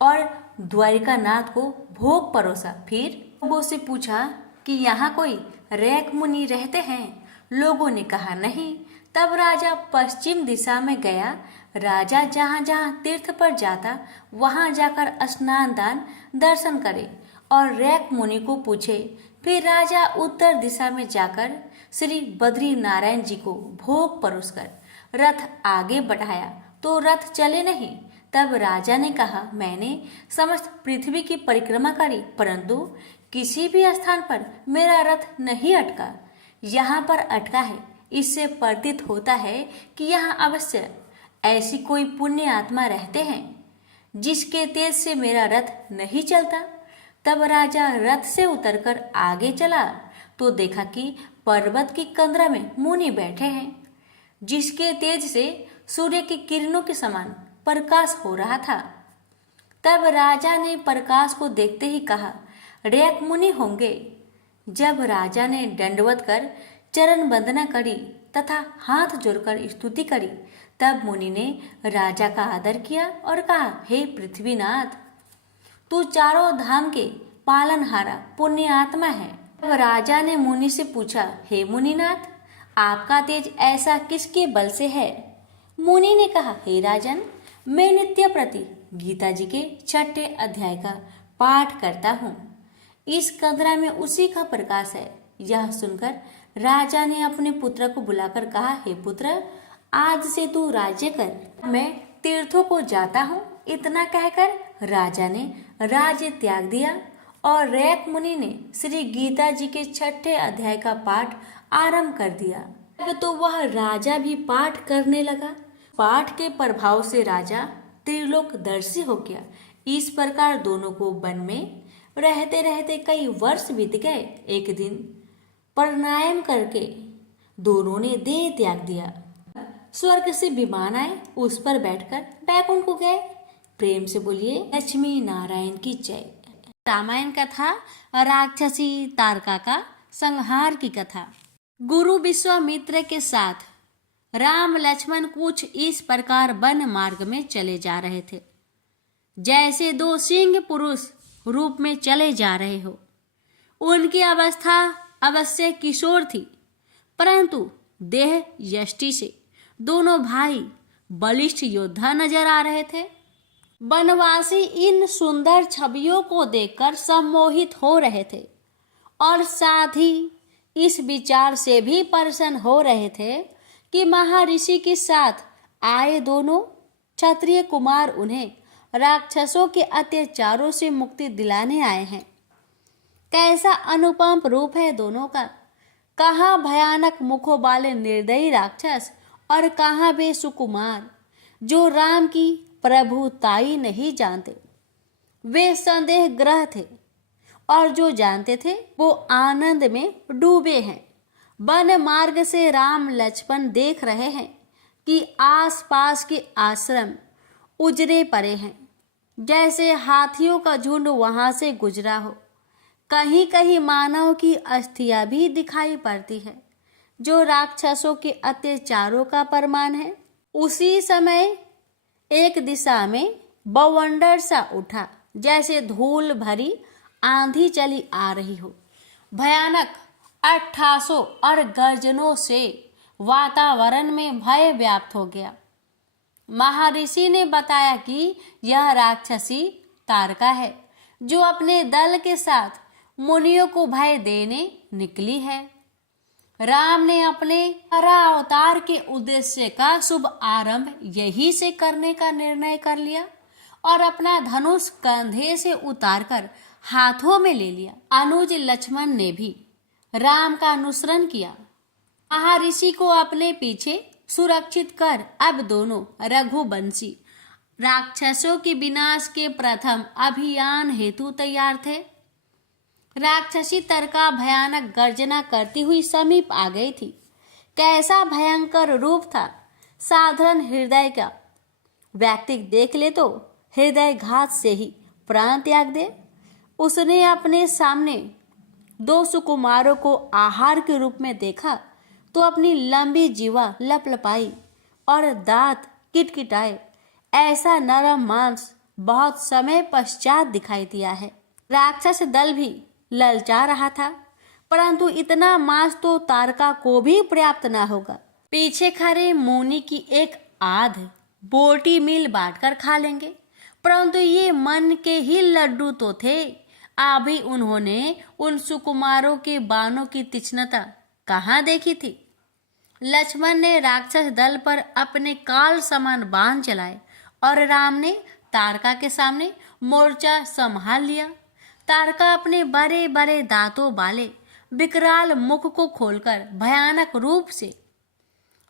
और द्वारिका नाथ को भोग परोसा। फिर लोगों से पूछा कि यहाँ कोई रैक मुनि रहते हैं? लोगों ने कहा, नहीं। तब राजा पश्चिम दिशा में गया। राजा जहाँ जहाँ तीर्थ पर जाता वहाँ जाकर स्नान दान दर्शन करे और रैक मुनि को पूछे। फिर राजा उत्तर दिशा में जाकर श्री बद्री नारायण जी को भोग परोसकर रथ आगे बढ़ाया तो रथ चले नहीं। तब राजा ने कहा, मैंने समस्त पृथ्वी की परिक्रमा करी परंतु किसी भी स्थान पर मेरा रथ नहीं अटका। यहाँ पर अटका है। इससे प्रतीत होता है कि यहाँ अवश्य ऐसी कोई पुण्य आत्मा रहते हैं जिसके तेज से मेरा रथ नहीं चलता। तब राजा रथ से उतरकर आगे चला तो देखा कि पर्वत की कंदरा में मुनि बैठे हैं जिसके तेज से सूर्य की किरणों के समान प्रकाश हो रहा था। तब राजा ने प्रकाश को देखते ही कहा, रैक मुनि होंगे। जब राजा ने दंडवत कर चरण वंदना करी तथा हाथ जोड़कर स्तुति करी तब मुनि ने राजा का आदर किया और कहा, हे पृथ्वीनाथ, तू चारों धाम के पालनहारा पुण्य आत्मा है। तब राजा ने मुनि से पूछा, हे मुनिनाथ, आपका तेज ऐसा किसके बल से है? मुनि ने कहा, हे राजन, मैं नित्य प्रति गीता जी के छठे अध्याय का पाठ करता हूँ। इस कंदरा में उसी का प्रकाश है। यह सुनकर राजा ने अपने पुत्र को बुलाकर कहा, हे पुत्र, आज से तू राज्य कर। मैं तीर्थों को जाता हूँ इतना कहकर राजा ने राज्य त्याग दिया और रैक मुनि ने श्री गीता जी के 6ठे अध्याय का पाठ आरंभ कर दिया। अब तो वह राजा भी पाठ करने लगा। पाठ के प्रभाव से राजा त्रिलोकदर्शी हो गया। इस प्रकार दोनों को वन में रहते रहते कई वर्ष बीत गए। एक दिन प्राणायाम करके दोनों ने देह त्याग दिया। स्वर्ग से विमान आए, उस पर बैठकर बैकुंठ को गए। प्रेम से बोलिए लक्ष्मी नारायण की जय। रामायण कथा राक्षसी तारका का संहार की कथा। गुरु विश्वामित्र के साथ राम लक्ष्मण कुछ इस प्रकार वन मार्ग में चले जा रहे थे, जैसे दो सिंह पुरुष रूप में चले जा रहे हो। उनकी अवस्था अवश्य किशोर थी, परंतु देह यष्टि से दोनों भाई बलिष्ठ योद्धा नजर आ रहे थे। वनवासी इन सुंदर छवियों को देखकर सम्मोहित हो रहे थे और साथ ही इस विचार से भी प्रसन्न हो रहे थे कि महर्षि के साथ आए दोनों क्षत्रिय कुमार उन्हें राक्षसों के अत्याचारों से मुक्ति दिलाने आए हैं। कैसा अनुपम रूप है दोनों का। कहाँ भयानक मुखों वाले निर्दयी राक्षस और कहाँ वे सुकुमार जो राम की प्रभुताई नहीं जानते। वे संदेह ग्रह थे और जो जानते थे वो आनंद में डूबे हैं। वन मार्ग से राम लक्ष्मण देख रहे हैं कि आसपास के आश्रम उजड़े पड़े हैं, जैसे हाथियों का झुंड वहां से गुजरा हो। कहीं कहीं मानव की अस्थियां भी दिखाई पड़ती है, जो राक्षसों के अत्याचारों का प्रमाण है। उसी समय एक दिशा में बवंडर सा उठा, जैसे धूल भरी आंधी चली आ रही हो। भयानक अट्ठासों और गर्जनों से वातावरण में भय व्याप्त हो गया। महर्षि ने बताया कि यह राक्षसी तारका है, जो अपने दल के साथ मुनियों को भय देने निकली है। राम ने अपने अवतार के उद्देश्य का शुभ आरंभ यही से करने का निर्णय कर लिया और अपना धनुष कंधे से उतारकर हाथों में ले लिया। अनुज लक्ष्मण ने भी राम का अनुसरण किया। महर्षि को अपने पीछे सुरक्षित कर अब दोनों रघुवंशी राक्षसों के विनाश के प्रथम अभियान हेतु तैयार थे। राक्षसी तारका भयानक गर्जना करती हुई समीप आ गई थी। कैसा भयंकर रूप था। साधारण हृदय का व्यक्ति देख ले तो हृदय घात से ही प्राण त्याग दे। उसने अपने सामने दो सुकुमारों को आहार के रूप में देखा तो अपनी लंबी जीवा लपलपाई और दांत किटकिटाए। ऐसा नरम मांस बहुत समय पश्चात दिखाई दिया है। राक्षस दल भी ललचा रहा था, परंतु इतना मांस तो तारका को भी पर्याप्त न होगा। पीछे खड़े मुनि की एक आध बोटी मिल बांटकर खा लेंगे, परंतु ये मन के ही लड्डू तो थे। अभी उन्होंने उन सुकुमारों के बाणों की तीक्ष्णता कहाँ देखी थी। लक्ष्मण ने राक्षस दल पर अपने काल समान बाण चलाए और राम ने तारका के सामने मोर्चा संभाल लिया। तारका अपने बड़े बड़े दांतों वाले विकराल मुख को खोलकर भयानक रूप से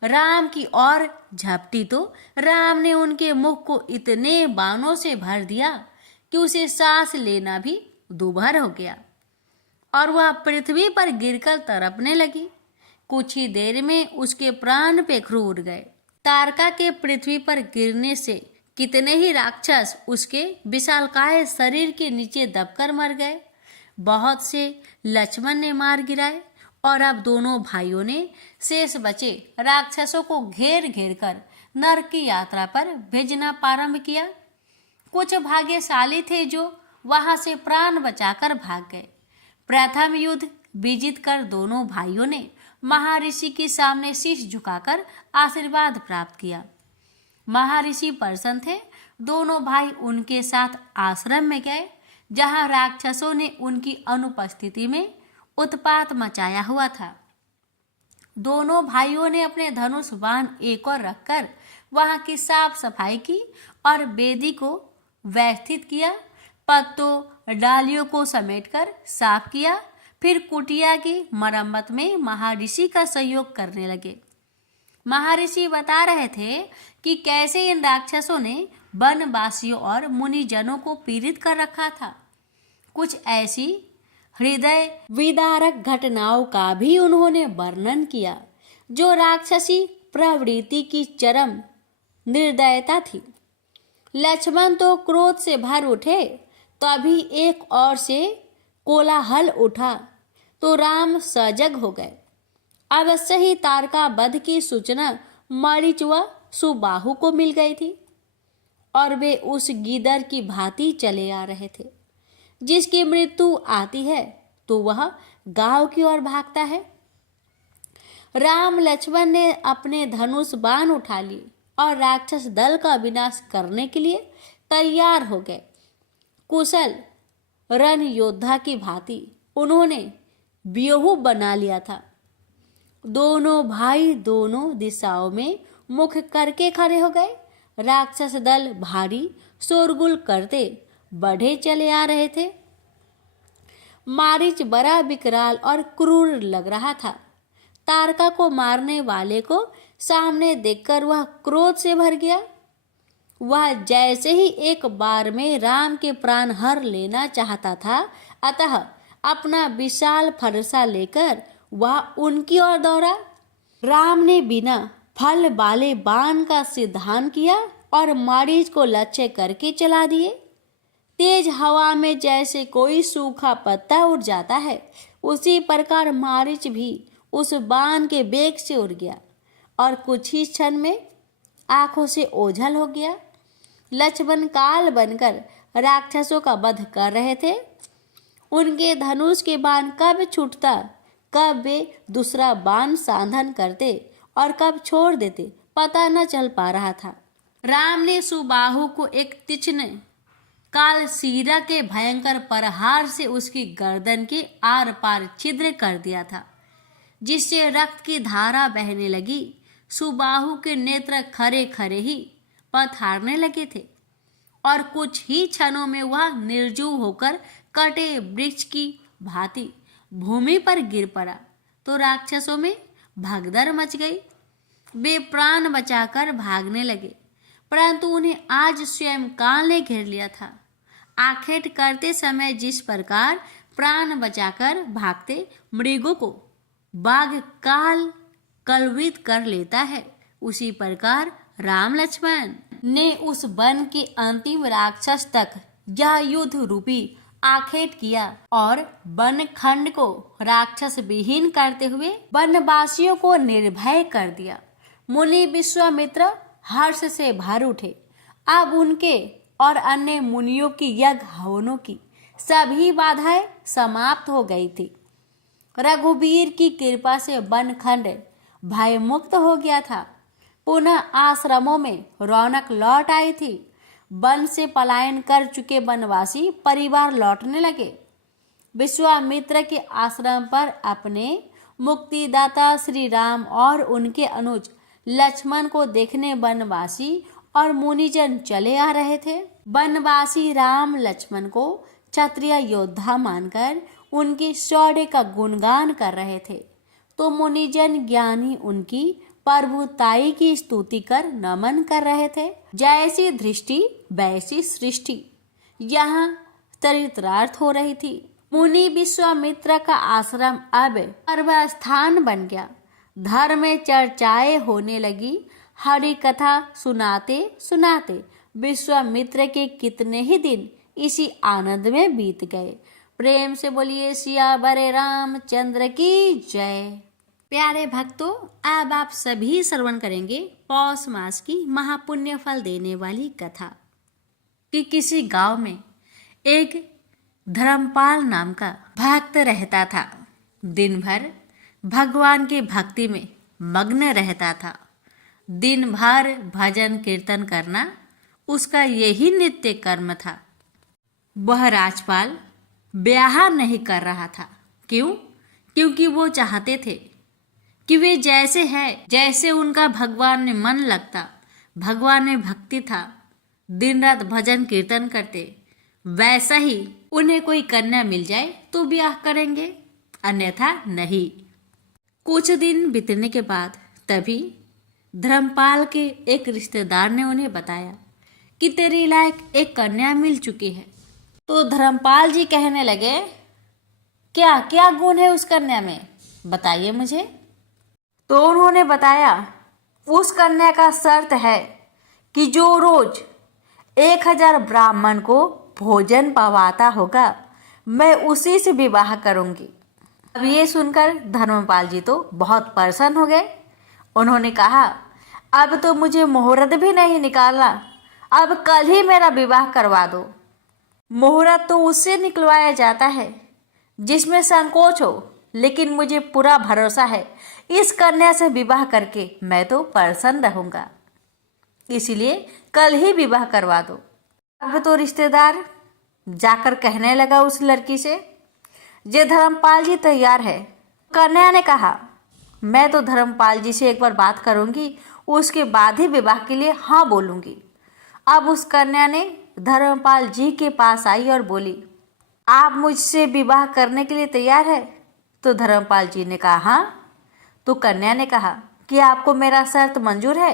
राम की ओर झपटी तो राम ने उनके मुख को इतने बाणों से भर दिया कि उसे सांस लेना भी दूभर हो गया और वह पृथ्वी पर गिरकर तड़पने लगी। कुछ ही देर में उसके प्राण पेखरू उड़ गए। तारका के पृथ्वी पर गिरने से कितने ही राक्षस उसके विशालकाय शरीर के नीचे दबकर मर गए। बहुत से लक्ष्मण ने मार गिराए और अब दोनों भाइयों ने शेष बचे राक्षसों को घेर घेर कर नरक की यात्रा पर भेजना प्रारंभ किया। कुछ भाग्यशाली थे जो वहां से प्राण बचाकर भाग गए। प्रथम युद्ध विजित कर दोनों भाइयों ने महर्षि के सामने शीश झुकाकर आशीर्वाद प्राप्त किया। महर्षि प्रसन्न थे। दोनों भाई उनके साथ आश्रम में गए, जहां राक्षसों ने उनकी अनुपस्थिति में उत्पात मचाया हुआ था। दोनों भाइयों ने अपने धनुष बाण एक और रखकर वहां की साफ सफाई की और वेदी को व्यवस्थित किया, पत्तों डालियों को समेटकर साफ किया, फिर कुटिया की मरम्मत में महर्षि का सहयोग करने लगे। महर्षि बता रहे थे कि कैसे इन राक्षसों ने वनवासियों और मुनिजनों को पीड़ित कर रखा था। कुछ ऐसी हृदय विदारक घटनाओं का भी उन्होंने वर्णन किया जो राक्षसी प्रवृत्ति की चरम निर्दयता थी। लक्ष्मण तो क्रोध से भर उठे, तभी एक ओर से कोलाहल उठा तो राम सजग हो गए। अवश्य ही तारका वध की सूचना मारीच व सुबाहु को मिल गई थी और वे उस गीदड़ की भांति चले आ रहे थे जिसकी मृत्यु आती है तो वह गांव की ओर भागता है। राम लक्ष्मण ने अपने धनुष बाण उठा लिए और राक्षस दल का विनाश करने के लिए तैयार हो गए। कुशल रण योद्धा की भांति उन्होंने व्यूह बना लिया था। दोनों भाई दोनों दिशाओं में मुख करके खड़े हो गए। राक्षस दल भारी शोरगुल करते बढ़े चले आ रहे थे। मारीच बड़ा विकराल और क्रूर लग रहा था। तारका को मारने वाले को सामने देखकर वह क्रोध से भर गया। वह जैसे ही एक बार में राम के प्राण हर लेना चाहता था, अतः अपना विशाल फरसा लेकर वह उनकी ओर दौड़ा। राम ने बिना फल वाले बाण का सिद्धांत किया और मारीच को लक्ष्य करके चला दिए। तेज हवा में जैसे कोई सूखा पत्ता उड़ जाता है, उसी प्रकार मारीच भी उस बाण के वेग से उड़ गया और कुछ ही क्षण में आंखों से ओझल हो गया। लक्ष्मण काल बनकर राक्षसों का वध कर रहे थे। उनके धनुष के बाण कब छूटता, कब वे दूसरा बाण साधन करते और कब छोड़ देते, पता न चल पा रहा था। राम ने सुबाहु को एक तीक्ष्ण कालसीरा के भयंकर प्रहार से उसकी गर्दन के आर पार छिद्र कर दिया था, जिससे रक्त की धारा बहने लगी। सुबाहु के नेत्र खरे खरे ही पथारने लगे थे और कुछ ही क्षणों में वह निर्जीव होकर कटे वृक्ष की भांति भूमि पर गिर पड़ा तो राक्षसों में भगदड़ मच गई। वे प्राण बचाकर भागने लगे, परंतु उन्हें आज स्वयं काल ने घेर लिया था। आखेट करते समय जिस प्रकार प्राण बचाकर भागते मृगों को बाघ काल कलवित कर लेता है, उसी प्रकार राम लक्ष्मण ने उस वन के अंतिम राक्षस तक यह युद्ध रूपी आखेट किया और वन खंड को राक्षस विहीन करते हुए वनवासियों को निर्भय कर दिया। मुनि विश्वामित्र हर्ष से भर उठे। अब उनके और अन्य मुनियों की यज्ञ हवनों की सभी बाधाएं समाप्त हो गई थी। रघुवीर की कृपा से वनखंड भय मुक्त हो गया था। पुनः आश्रमों में रौनक लौट आई थी। वन से पलायन कर चुके वनवासी परिवार लौटने लगे। विश्वामित्र के आश्रम पर अपने मुक्तिदाता श्री राम और उनके अनुज लक्ष्मण को देखने वनवासी और मुनिजन चले आ रहे थे। वनवासी राम लक्ष्मण को क्षत्रिय योद्धा मानकर उनकी शौर्य का गुणगान कर रहे थे, तो मुनिजन ज्ञानी उनकी प्रभुताई की स्तुति कर नमन कर रहे थे। जैसी दृष्टि वैसी सृष्टि यहाँ चरित्रार्थ हो रही थी। मुनि विश्वामित्र का आश्रम अब पर्वस्थान बन गया। धर्म में चर्चाएं होने लगी। हरि कथा सुनाते सुनाते विश्वामित्र के कितने ही दिन इसी आनंद में बीत गए। प्रेम से बोलिए सियावर रामचंद्र की जय। प्यारे भक्तों, अब आप सभी श्रवण करेंगे पौष मास की महापुण्य फल देने वाली कथा कि किसी गांव में एक धर्मपाल नाम का भक्त रहता था। दिन भर भगवान की भक्ति में मग्न रहता था। दिन भर भजन कीर्तन करना उसका यही नित्य कर्म था। वह राजपाल ब्याह नहीं कर रहा था। क्यों? क्योंकि वो चाहते थे कि वे जैसे है, जैसे उनका भगवान में मन लगता, भगवान में भक्ति था, दिन रात भजन कीर्तन करते, वैसा ही उन्हें कोई कन्या मिल जाए तो ब्याह करेंगे, अन्यथा नहीं। कुछ दिन बीतने के बाद तभी धर्मपाल के एक रिश्तेदार ने उन्हें बताया कि तेरी लायक एक कन्या मिल चुकी है। तो धर्मपाल जी कहने लगे, क्या क्या गुण है उस कन्या में, बताइए मुझे। तो उन्होंने बताया, उस कन्या का शर्त है कि जो रोज 1000 ब्राह्मण को भोजन पवाता होगा, मैं उसी से विवाह करूंगी। अब ये सुनकर धर्मपाल जी तो बहुत प्रसन्न हो गए। उन्होंने कहा, अब तो मुझे मुहूर्त भी नहीं निकालना, अब कल ही मेरा विवाह करवा दो। मुहूर्त तो उससे निकलवाया जाता है जिसमें संकोच हो, लेकिन मुझे पूरा भरोसा है इस कन्या से विवाह करके मैं तो प्रसन्न रहूंगा, इसलिए कल ही विवाह करवा दो। अब तो रिश्तेदार जाकर कहने लगा उस लड़की से, जे धर्मपाल जी तैयार है। कन्या ने कहा, मैं तो धर्मपाल जी से एक बार बात करूंगी, उसके बाद ही विवाह के लिए हाँ बोलूंगी। अब उस कन्या ने धर्मपाल जी के पास आई और बोली, आप मुझसे विवाह करने के लिए तैयार है? तो धर्मपाल जी ने कहा हाँ। तो कन्या ने कहा कि आपको मेरा शर्त मंजूर है,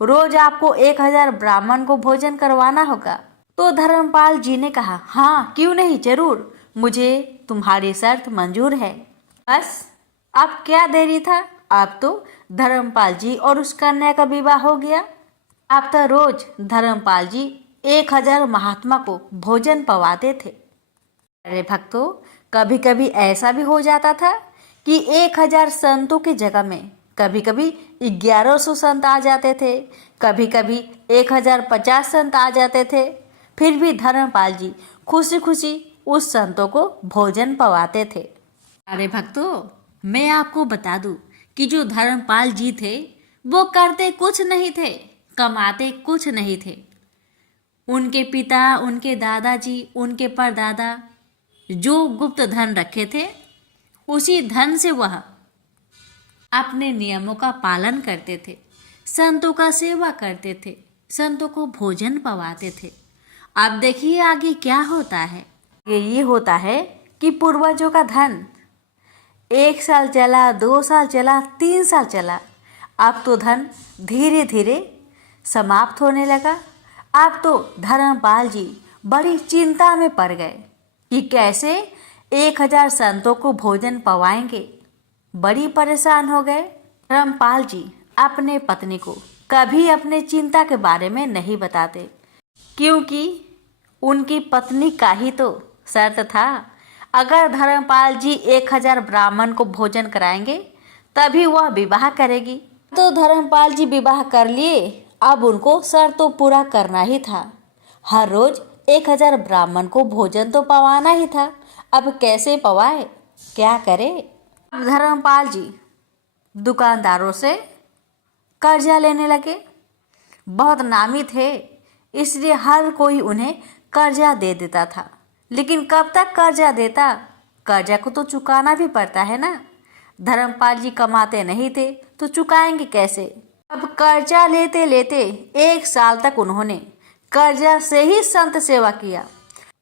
रोज आपको 1000 ब्राह्मण को भोजन करवाना होगा। तो धर्मपाल जी ने कहा हाँ, क्यों नहीं, जरूर, मुझे तुम्हारी शर्त मंजूर है। बस अब क्या देरी था, अब तो धर्मपाल जी और उस कन्या का विवाह हो गया। अब तो रोज धर्मपाल जी 1000 महात्मा को भोजन पवाते थे। अरे भक्तों, कभी कभी ऐसा भी हो जाता था कि 1000 संतों की जगह में कभी कभी 1100 संत आ जाते थे, कभी कभी 1050 संत आ जाते थे। फिर भी धर्मपाल जी खुशी खुशी उस संतों को भोजन पवाते थे। अरे भक्तों, मैं आपको बता दूं कि जो धर्मपाल जी थे वो करते कुछ नहीं थे, कमाते कुछ नहीं थे। उनके पिता, उनके दादाजी, उनके परदादा जो गुप्त धन रखे थे, उसी धन से वह अपने नियमों का पालन करते थे, संतों का सेवा करते थे, संतों को भोजन पवाते थे। अब देखिए आगे क्या होता है। ये होता है कि पूर्वजों का धन 1 साल चला, 2 साल चला, 3 साल चला, अब तो धन धीरे धीरे समाप्त होने लगा। अब तो धर्मपाल जी बड़ी चिंता में पड़ गए कि कैसे 1000 संतों को भोजन पवाएंगे। बड़ी परेशान हो गए। धर्मपाल जी अपने पत्नी को कभी अपने चिंता के बारे में नहीं बताते, क्योंकि उनकी पत्नी का ही तो शर्त था, अगर धर्मपाल जी 1000 ब्राह्मण को भोजन कराएंगे तभी वह विवाह करेगी। तो धर्मपाल जी विवाह कर लिए, अब उनको शर्त तो पूरा करना ही था। हर रोज 1000 ब्राह्मण को भोजन तो पवाना ही था। अब कैसे पवाए, क्या करे। धर्मपाल जी दुकानदारों से कर्जा लेने लगे। बहुत नामी थे, इसलिए हर कोई उन्हें कर्जा दे देता था। लेकिन कब तक कर्जा देता, कर्जा को तो चुकाना भी पड़ता है ना। धर्मपाल जी कमाते नहीं थे तो चुकाएंगे कैसे। अब कर्जा लेते लेते 1 साल तक उन्होंने कर्जा से ही संत सेवा किया।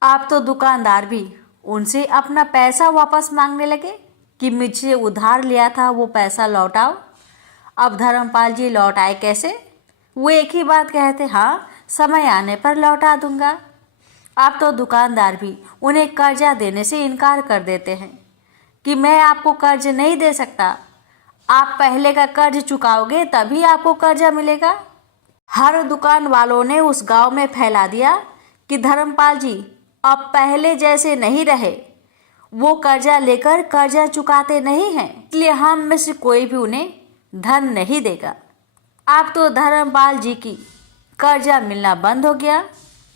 अब तो दुकानदार भी उनसे अपना पैसा वापस मांगने लगे कि मुझसे उधार लिया था वो पैसा लौटाओ। अब धर्मपाल जी लौटाए कैसे, वो एक ही बात कहते, हाँ समय आने पर लौटा दूंगा। अब तो दुकानदार भी उन्हें कर्जा देने से इनकार कर देते हैं कि मैं आपको कर्ज नहीं दे सकता, आप पहले का कर्ज चुकाओगे तभी आपको कर्जा मिलेगा। हर दुकान वालों ने उस गांव में फैला दिया कि धर्मपाल जी अब पहले जैसे नहीं रहे, वो कर्जा लेकर कर्जा चुकाते नहीं हैं, इसलिए हम में से कोई भी उन्हें धन नहीं देगा। अब तो धर्मपाल जी की कर्जा मिलना बंद हो गया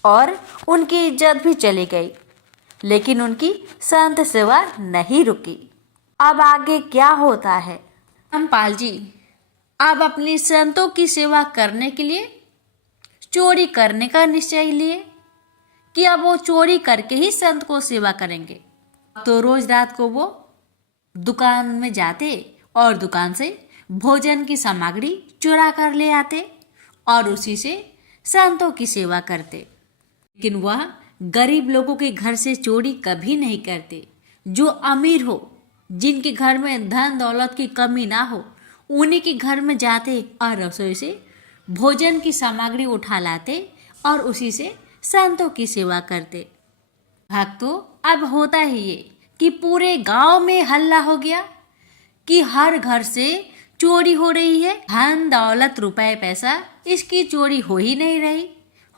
और उनकी इज्जत भी चली गई, लेकिन उनकी संत सेवा नहीं रुकी। अब आगे क्या होता है। धर्मपाल जी अब अपनी संतों की सेवा करने के लिए चोरी करने का निश्चय लिए कि अब वो चोरी करके ही संत को सेवा करेंगे। तो रोज रात को वो दुकान में जाते और दुकान से भोजन की सामग्री चुरा कर ले आते और उसी से संतों की सेवा करते, लेकिन वह गरीब लोगों के घर से चोरी कभी नहीं करते। जो अमीर हो, जिनके घर में धन दौलत की कमी ना हो, उन्हीं के घर में जाते और रसोई से भोजन की सामग्री उठा लाते और उसी से संतों की सेवा करते। भक्तों, अब होता ही ये कि पूरे गांव में हल्ला हो गया कि हर घर से चोरी हो रही है। धन दौलत रुपए पैसा इसकी चोरी हो ही नहीं रही,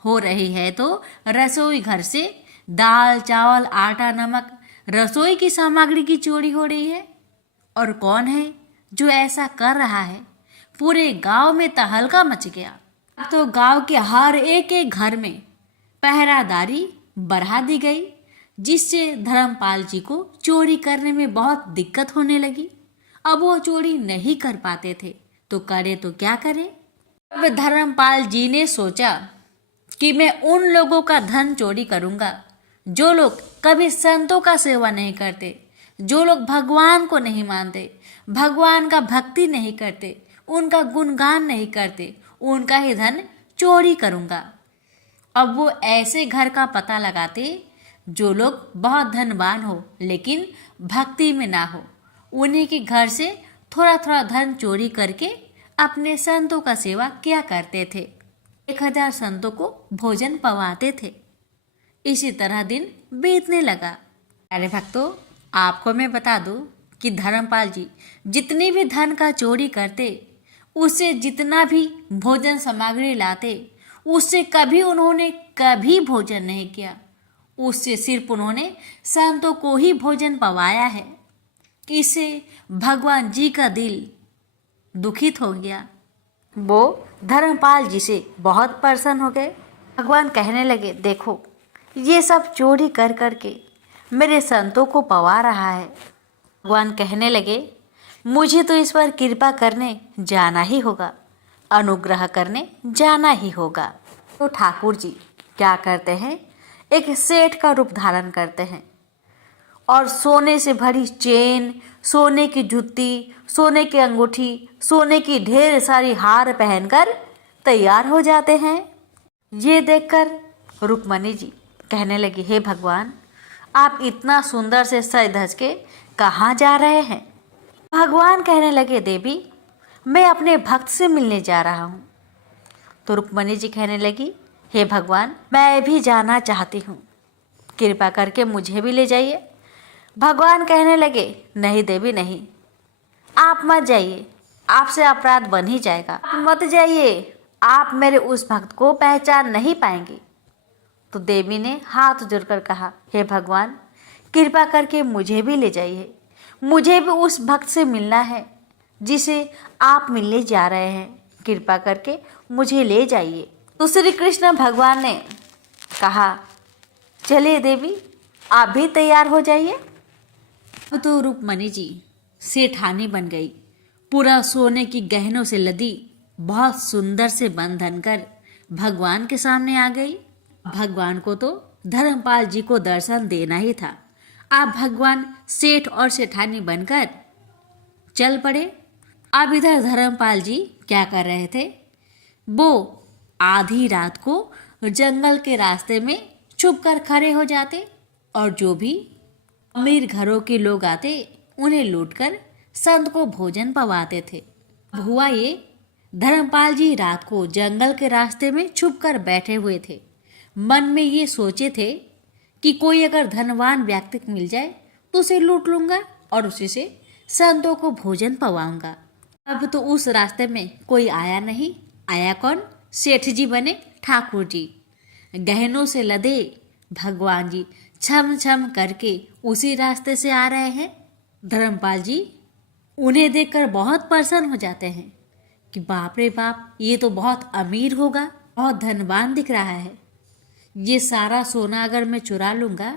हो रही है तो रसोई घर से दाल चावल आटा नमक रसोई की सामग्री की चोरी हो रही है। और कौन है जो ऐसा कर रहा है? पूरे गांव में तहलका मच गया। अब तो गांव के हर एक घर में पहरादारी बढ़ा दी गई, जिससे धर्मपाल जी को चोरी करने में बहुत दिक्कत होने लगी। अब वो चोरी नहीं कर पाते थे तो करे तो क्या करे। अब धर्मपाल जी ने सोचा कि मैं उन लोगों का धन चोरी करूंगा जो लोग कभी संतों का सेवा नहीं करते, जो लोग भगवान को नहीं मानते, भगवान का भक्ति नहीं करते, उनका गुणगान नहीं करते, उनका ही धन चोरी करूंगा। अब वो ऐसे घर का पता लगाते जो लोग बहुत धनवान हो लेकिन भक्ति में ना हो, उन्हीं के घर से थोड़ा थोड़ा धन चोरी करके अपने संतों का सेवा किया करते थे। 1000 संतों को भोजन पवाते थे। इसी तरह दिन बीतने लगा। अरे भक्तों, आपको मैं बता दूं कि धर्मपाल जी जितनी भी धन का चोरी करते, उससे जितना भी भोजन सामग्री लाते, उससे कभी उन्होंने कभी भोजन नहीं किया। उससे सिर्फ उन्होंने संतों को ही भोजन पवाया है। इससे भगवान जी का दिल दुखित हो गया। वो धर्मपाल जी से बहुत प्रसन्न हो गए। भगवान कहने लगे, देखो ये सब चोरी कर करके मेरे संतों को पवा रहा है। भगवान कहने लगे, मुझे तो इस पर कृपा करने जाना ही होगा, अनुग्रह करने जाना ही होगा। तो ठाकुर जी क्या करते हैं, एक सेठ का रूप धारण करते हैं और सोने से भरी चेन, सोने की जुत्ती, सोने की अंगूठी, सोने की ढेर सारी हार पहनकर तैयार हो जाते हैं। ये देखकर रुक्मणी जी कहने लगी, हे भगवान, आप इतना सुंदर से सज धज के कहाँ जा रहे हैं? भगवान कहने लगे, देवी मैं अपने भक्त से मिलने जा रहा हूँ। तो रुक्मणी जी कहने लगी, हे भगवान मैं भी जाना चाहती हूँ, कृपा करके मुझे भी ले जाइए। भगवान कहने लगे, नहीं देवी नहीं, आप मत जाइए, आपसे अपराध बन ही जाएगा, आप मत जाइए, आप मेरे उस भक्त को पहचान नहीं पाएंगी। तो देवी ने हाथ जोड़कर कहा, हे भगवान कृपा करके मुझे भी ले जाइए, मुझे भी उस भक्त से मिलना है जिसे आप मिलने जा रहे हैं, कृपा करके मुझे ले जाइए। तो श्री कृष्ण भगवान ने कहा, चलिए देवी आप भी तैयार हो जाइए। तो रुक्मणी जी सेठानी बन गई, पूरा सोने की गहनों से लदी बहुत सुंदर से बंधन कर भगवान के सामने आ गई। भगवान को तो धर्मपाल जी को दर्शन देना ही था। अब भगवान सेठ और सेठानी बनकर चल पड़े। अब इधर धर्मपाल जी क्या कर रहे थे, वो आधी रात को जंगल के रास्ते में छुपकर खड़े हो जाते और जो भी अमीर घरों के लोग आते उन्हें लूटकर संत को भोजन पवाते थे। हुआ ये, धर्मपाल जी रात को जंगल के रास्ते में छुपकर बैठे हुए थे। मन में ये सोचे थे कि कोई अगर धनवान व्यक्ति मिल जाए तो उसे लूट लूंगा और उसी से संतों को भोजन पवाऊंगा। अब तो उस रास्ते में कोई आया नहीं। आया कौन? सेठ जी बने ठाकुर जी। गहनों से लदे भगवान जी छम छम करके उसी रास्ते से आ रहे हैं। धर्मपाल जी उन्हें देखकर बहुत प्रसन्न हो जाते हैं कि बाप रे बाप, ये तो बहुत अमीर होगा, बहुत धनवान दिख रहा है। ये सारा सोना अगर मैं चुरा लूँगा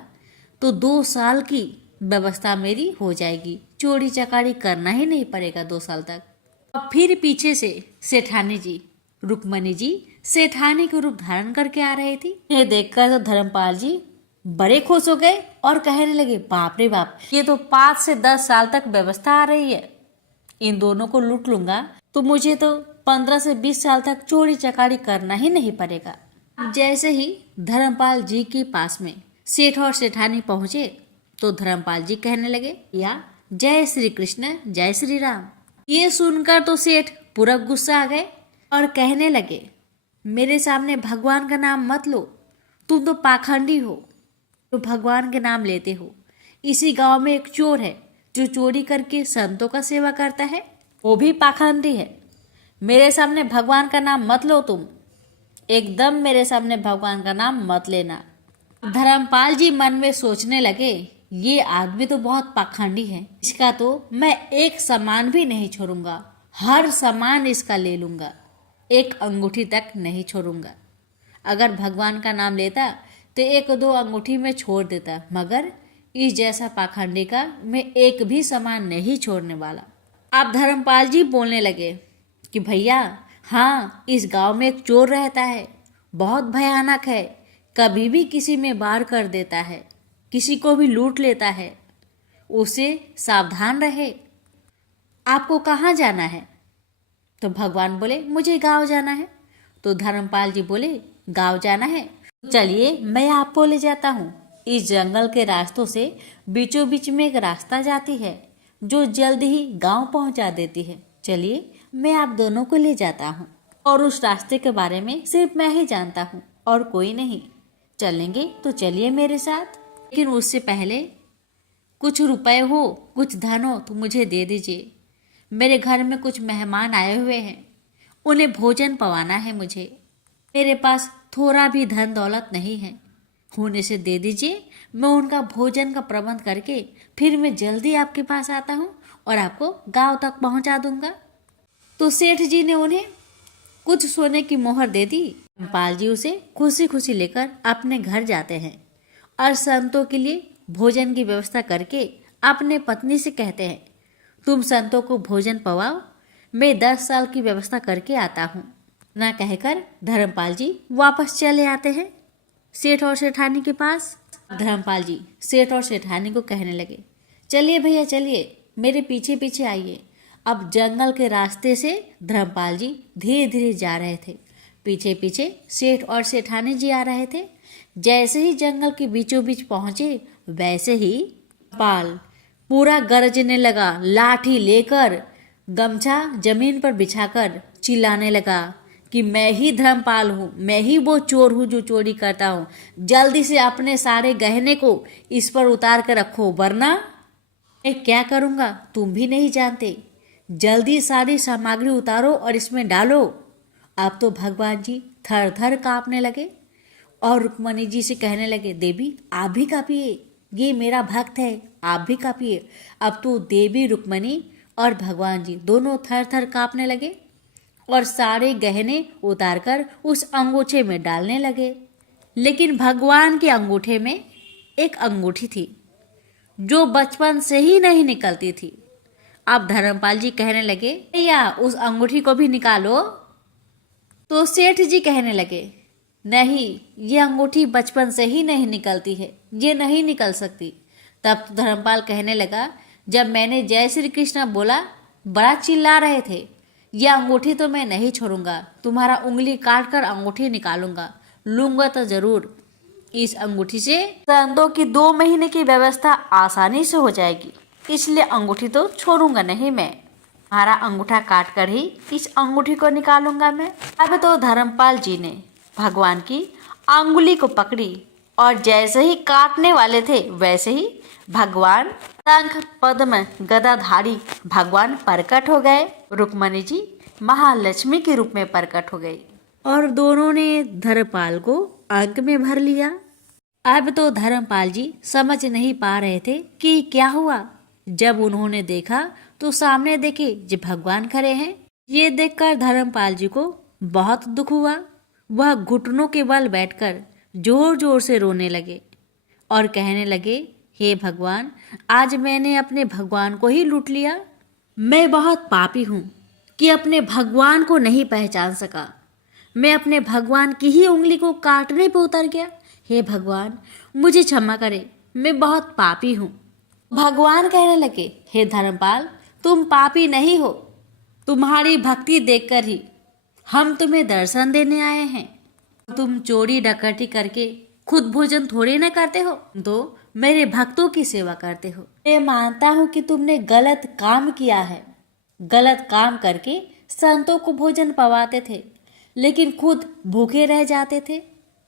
तो 2 साल की व्यवस्था मेरी हो जाएगी, चोरी चकारी करना ही नहीं पड़ेगा 2 साल तक। अब फिर पीछे से सेठानी जी, रुक्मणी जी सेठानी के रूप धारण करके आ रही थी। ये देखकर तो धर्मपाल जी बड़े खुश हो गए और कहने लगे, बाप रे बाप, ये तो 5 से 10 साल तक व्यवस्था आ रही है, इन दोनों को लूट लूंगा तो मुझे तो 15 से 20 साल तक चोरी चकारी करना ही नहीं पड़ेगा। जैसे ही धर्मपाल जी के पास में सेठ और सेठानी पहुंचे तो धर्मपाल जी कहने लगे, या जय श्री कृष्ण जय श्री राम। ये सुनकर तो सेठ पूरा गुस्सा आ गए और कहने लगे, मेरे सामने भगवान का नाम मत लो, तुम तो पाखंडी हो, तो भगवान के नाम लेते हो। इसी गांव में एक चोर है जो चोरी करके संतों का सेवा करता है, वो भी पाखंडी है। मेरे सामने भगवान का नाम मत लो, तुम एकदम मेरे सामने भगवान का नाम मत लेना। धर्मपाल जी मन में सोचने लगे, ये आदमी तो बहुत पाखंडी है, इसका तो मैं एक सामान भी नहीं छोड़ूंगा, हर सामान इसका ले लूंगा, एक अंगूठी तक नहीं छोड़ूंगा। अगर भगवान का नाम लेता तो 1-2 अंगूठी में छोड़ देता, मगर इस जैसा पाखंडी का मैं एक भी सामान नहीं छोड़ने वाला। अब धर्मपाल जी बोलने लगे कि भैया, हाँ, इस गांव में एक चोर रहता है, बहुत भयानक है, कभी भी किसी में वार कर देता है, किसी को भी लूट लेता है, उसे सावधान रहे। आपको कहाँ जाना है? तो भगवान बोले, मुझे गांव जाना है। तो धर्मपाल जी बोले, गांव जाना है, चलिए मैं आपको ले जाता हूँ। इस जंगल के रास्तों से बीचों बीच में एक रास्ता जाती है जो जल्द ही गांव पहुंचा देती है, चलिए मैं आप दोनों को ले जाता हूँ। और उस रास्ते के बारे में सिर्फ मैं ही जानता हूँ और कोई नहीं। चलेंगे तो चलिए मेरे साथ, लेकिन उससे पहले कुछ रुपए हो, कुछ धन हो तो मुझे दे दीजिए। मेरे घर में कुछ मेहमान आए हुए हैं, उन्हें भोजन पवाना है मुझे। मेरे पास थोड़ा भी धन दौलत नहीं है, होने से दे दीजिए, मैं उनका भोजन का प्रबंध करके फिर मैं जल्दी आपके पास आता हूँ और आपको गांव तक पहुँचा दूंगा। तो सेठ जी ने उन्हें कुछ सोने की मोहर दे दी। धर्मपाल जी उसे खुशी खुशी लेकर अपने घर जाते हैं और संतों के लिए भोजन की व्यवस्था करके अपने पत्नी से कहते हैं, तुम संतों को भोजन पवाओ, मैं 10 साल की व्यवस्था करके आता हूँ। ना कहकर धर्मपाल जी वापस चले आते हैं सेठ और सेठानी के पास। धर्मपाल जी सेठ और सेठानी को कहने लगे, चलिए भैया चलिए, मेरे पीछे पीछे आइए। अब जंगल के रास्ते से धर्मपाल जी धीरे धीरे जा रहे थे, पीछे पीछे सेठ और सेठानी जी आ रहे थे। जैसे ही जंगल के बीचों बीच पहुंचे, वैसे ही पाल पूरा गरजने लगा, लाठी लेकर गमछा जमीन पर बिछाकर चिल्लाने लगा कि मैं ही धर्मपाल हूँ, मैं ही वो चोर हूँ जो चोरी करता हूँ, जल्दी से अपने सारे गहने को इस पर उतार कर रखो, वरना मैं क्या करूँगा तुम भी नहीं जानते। जल्दी सारी सामग्री उतारो और इसमें डालो। अब तो भगवान जी थर थर कांपने लगे और रुक्मणी जी से कहने लगे, देवी आप भी कांपिए, ये मेरा भक्त है, आप भी कांपिए। अब तो देवी रुक्मणी और भगवान जी दोनों थर थर कांपने लगे और सारे गहने उतारकर उस अंगूठे में डालने लगे। लेकिन भगवान के अंगूठे में एक अंगूठी थी जो बचपन से ही नहीं निकलती थी। अब धर्मपाल जी कहने लगे, भैया उस अंगूठी को भी निकालो। तो सेठ जी कहने लगे, नहीं, ये अंगूठी बचपन से ही नहीं निकलती है, ये नहीं निकल सकती। तब तो धर्मपाल कहने लगा, जब मैंने जय श्री कृष्ण बोला बड़ा चिल्ला रहे थे, यह अंगूठी तो मैं नहीं छोड़ूंगा, तुम्हारा उंगली काट कर अंगूठी निकालूंगा, लूंगा तो जरूर। इस अंगूठी से संतों की 2 महीने की व्यवस्था आसानी से हो जाएगी, इसलिए अंगूठी तो छोड़ूंगा नहीं मैं, तुम्हारा अंगूठा काट कर ही इस अंगूठी को निकालूंगा मैं। अब तो धर्मपाल जी ने भगवान की अंगुली को पकड़ी और जैसे ही काटने वाले थे वैसे ही भगवान शंख पद्म गदाधारी भगवान प्रकट हो गए। रुक्मणी जी महालक्ष्मी के रूप में प्रकट हो गई और दोनों ने धर्मपाल को अंक में भर लिया। अब तो धर्मपाल जी समझ नहीं पा रहे थे कि क्या हुआ। जब उन्होंने देखा तो सामने देखे जो भगवान खड़े हैं। ये देखकर धर्मपाल जी को बहुत दुख हुआ। वह घुटनों के बल बैठकर जोर जोर से रोने लगे और कहने लगे, हे भगवान, आज मैंने अपने भगवान को ही लूट लिया। मैं बहुत पापी हूँ कि अपने भगवान को नहीं पहचान सका। मैं अपने भगवान की ही उंगली को काटने पर उतर गया। हे भगवान, मुझे क्षमा करे, मैं बहुत पापी हूँ। भगवान कहने लगे, हे धर्मपाल, तुम पापी नहीं हो, तुम्हारी भक्ति देखकर ही हम तुम्हें दर्शन देने आए हैं। तुम चोरी डकैती करके खुद भोजन थोड़ी न करते हो, तो मेरे भक्तों की सेवा करते हो। मैं मानता हूँ कि तुमने गलत काम किया है। गलत काम करके संतों को भोजन पवाते थे, लेकिन खुद भूखे रह जाते थे।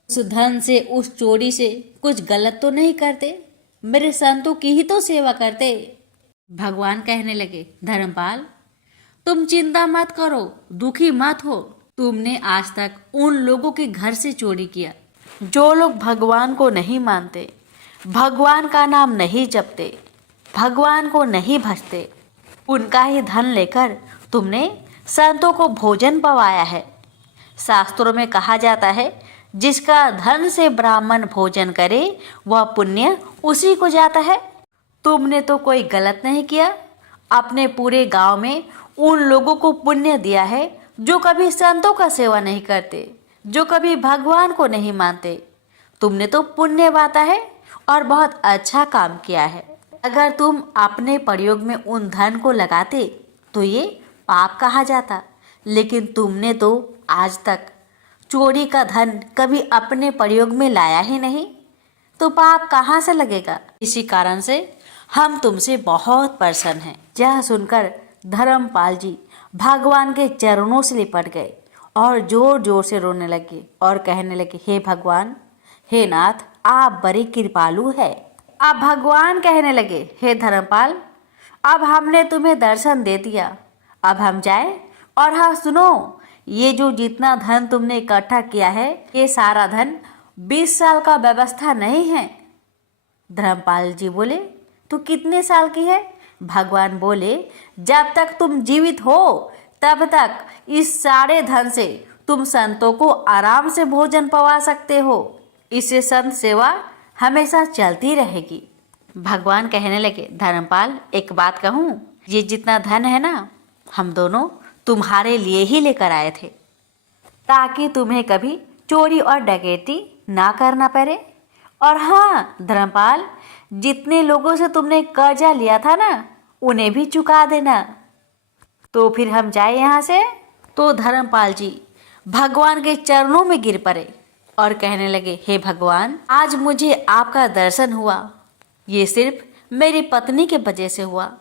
उस धन से, उस चोरी से कुछ गलत तो नहीं करते, मेरे संतों की ही तो सेवा करते। भगवान कहने लगे, धर्मपाल तुम चिंता मत करो, दुखी मत हो। तुमने आज तक उन लोगों के घर से चोरी किया जो लोग भगवान को नहीं मानते, भगवान का नाम नहीं जपते, भगवान को नहीं भजते। उनका ही धन लेकर तुमने संतों को भोजन पवाया है। शास्त्रों में कहा जाता है, जिसका धन से ब्राह्मण भोजन करे वह पुण्य उसी को जाता है। तुमने तो कोई गलत नहीं किया। अपने पूरे गांव में उन लोगों को पुण्य दिया है जो कभी संतों का सेवा नहीं करते, जो कभी भगवान को नहीं मानते। तुमने तो पुण्य बांटा है और बहुत अच्छा काम किया है। अगर तुम अपने प्रयोग में उन धन को लगाते तो ये पाप कहा जाता, लेकिन तुमने तो आज तक चोरी का धन कभी अपने प्रयोग में लाया ही नहीं, तो पाप कहाँ से लगेगा। इसी कारण से हम तुमसे बहुत प्रसन्न हैं। यह सुनकर धर्मपाल जी भगवान के चरणों से लिपट गए और जोर जोर से रोने लगे और कहने लगे, हे भगवान, हे नाथ, आप बड़े कृपालु है। अब भगवान कहने लगे, हे धर्मपाल, अब हमने तुम्हें दर्शन दे दिया, अब हम जाए। और हाँ सुनो, ये जो जितना धन तुमने इकट्ठा किया है, ये सारा धन 20 साल का व्यवस्था नहीं है। धर्मपाल जी बोले, तो कितने साल की है? भगवान बोले, जब तक तुम जीवित हो तब तक इस सारे धन से तुम संतों को आराम से भोजन पवा सकते हो। इससे संत सेवा हमेशा चलती रहेगी। भगवान कहने लगे, धर्मपाल एक बात कहूँ, ये जितना धन है ना, हम दोनों तुम्हारे लिए ही लेकर आए थे, ताकि तुम्हें कभी चोरी और डकैती ना करना पड़े। और हाँ धर्मपाल, जितने लोगों से तुमने कर्जा लिया था ना, उन्हें भी चुका देना। तो फिर हम जाए यहाँ से। तो धर्मपाल जी भगवान के चरणों में गिर पड़े और कहने लगे, हे भगवान, आज मुझे आपका दर्शन हुआ, ये सिर्फ मेरी पत्नी के वजह से हुआ।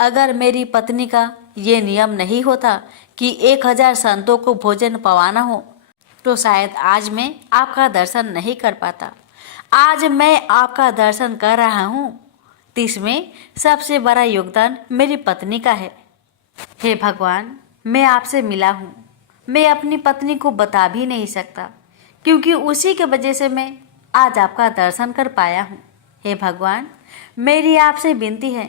अगर मेरी पत्नी का ये नियम नहीं होता कि 1000 संतों को भोजन पवाना हो, तो शायद आज मैं आपका दर्शन नहीं कर पाता। आज मैं आपका दर्शन कर रहा हूँ, तो इसमें सबसे बड़ा योगदान मेरी पत्नी का है। हे भगवान, मैं आपसे मिला हूँ, मैं अपनी पत्नी को बता भी नहीं सकता, क्योंकि उसी के वजह से मैं आज आपका दर्शन कर पाया हूँ। हे भगवान, मेरी आपसे विनती है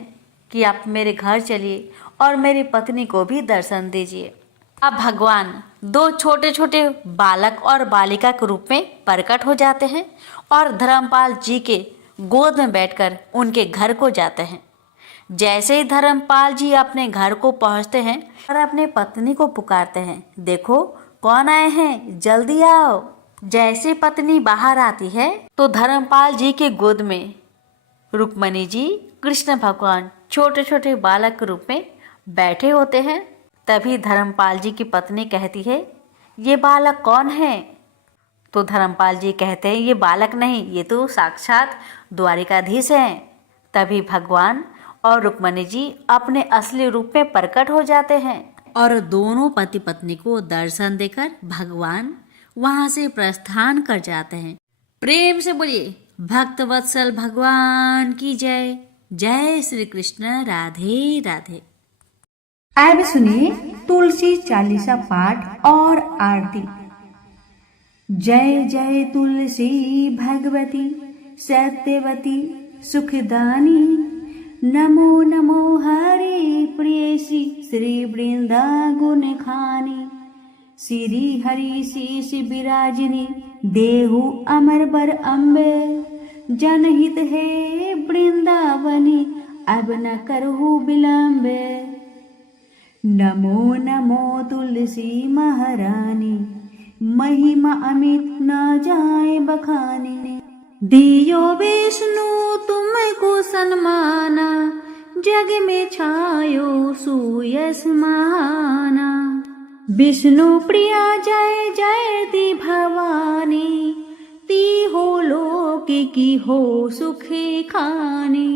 कि आप मेरे घर चलिए और मेरी पत्नी को भी दर्शन दीजिए। अब भगवान 2 छोटे छोटे बालक और बालिका के रूप में प्रकट हो जाते हैं और धर्मपाल जी के गोद में बैठकर उनके घर को जाते हैं। जैसे ही धर्मपाल जी अपने घर को पहुंचते हैं और अपने पत्नी को पुकारते हैं, देखो कौन आए हैं, जल्दी आओ। जैसे पत्नी बाहर आती है तो धर्मपाल जी के गोद में रुक्मणी जी, कृष्ण भगवान छोटे छोटे बालक के रूप में बैठे होते हैं। तभी धर्मपाल जी की पत्नी कहती है, ये बालक कौन है? तो धर्मपाल जी कहते हैं, ये बालक नहीं, ये तो साक्षात द्वारिकाधीश हैं। तभी भगवान और रुक्मणी जी अपने असली रूप में प्रकट हो जाते हैं और दोनों पति पत्नी को दर्शन देकर भगवान वहां से प्रस्थान कर जाते हैं। प्रेम से बोलिए, भक्त वत्सल भगवान की जय। जय श्री कृष्ण। राधे राधे। अब सुनिए तुलसी चालीसा पाठ और आरती। जय जय तुलसी भगवती सत्यवती सुखदानी, नमो नमो हरि प्रियसी श्री वृंदा गुण खानी। श्री हरि शीश विराजिनी देहु अमर बर अम्बे, जनहित है वृंदावनी अब न करहु विलंबे। नमो नमो तुलसी महारानी, महिमा अमित न जाए बखानी। दियो विष्णु तुमको सन्माना, जग में छायो सुयस महाना। विष्णु प्रिया जय जयति भवानी, ती हो लोक की हो सुखी खानी।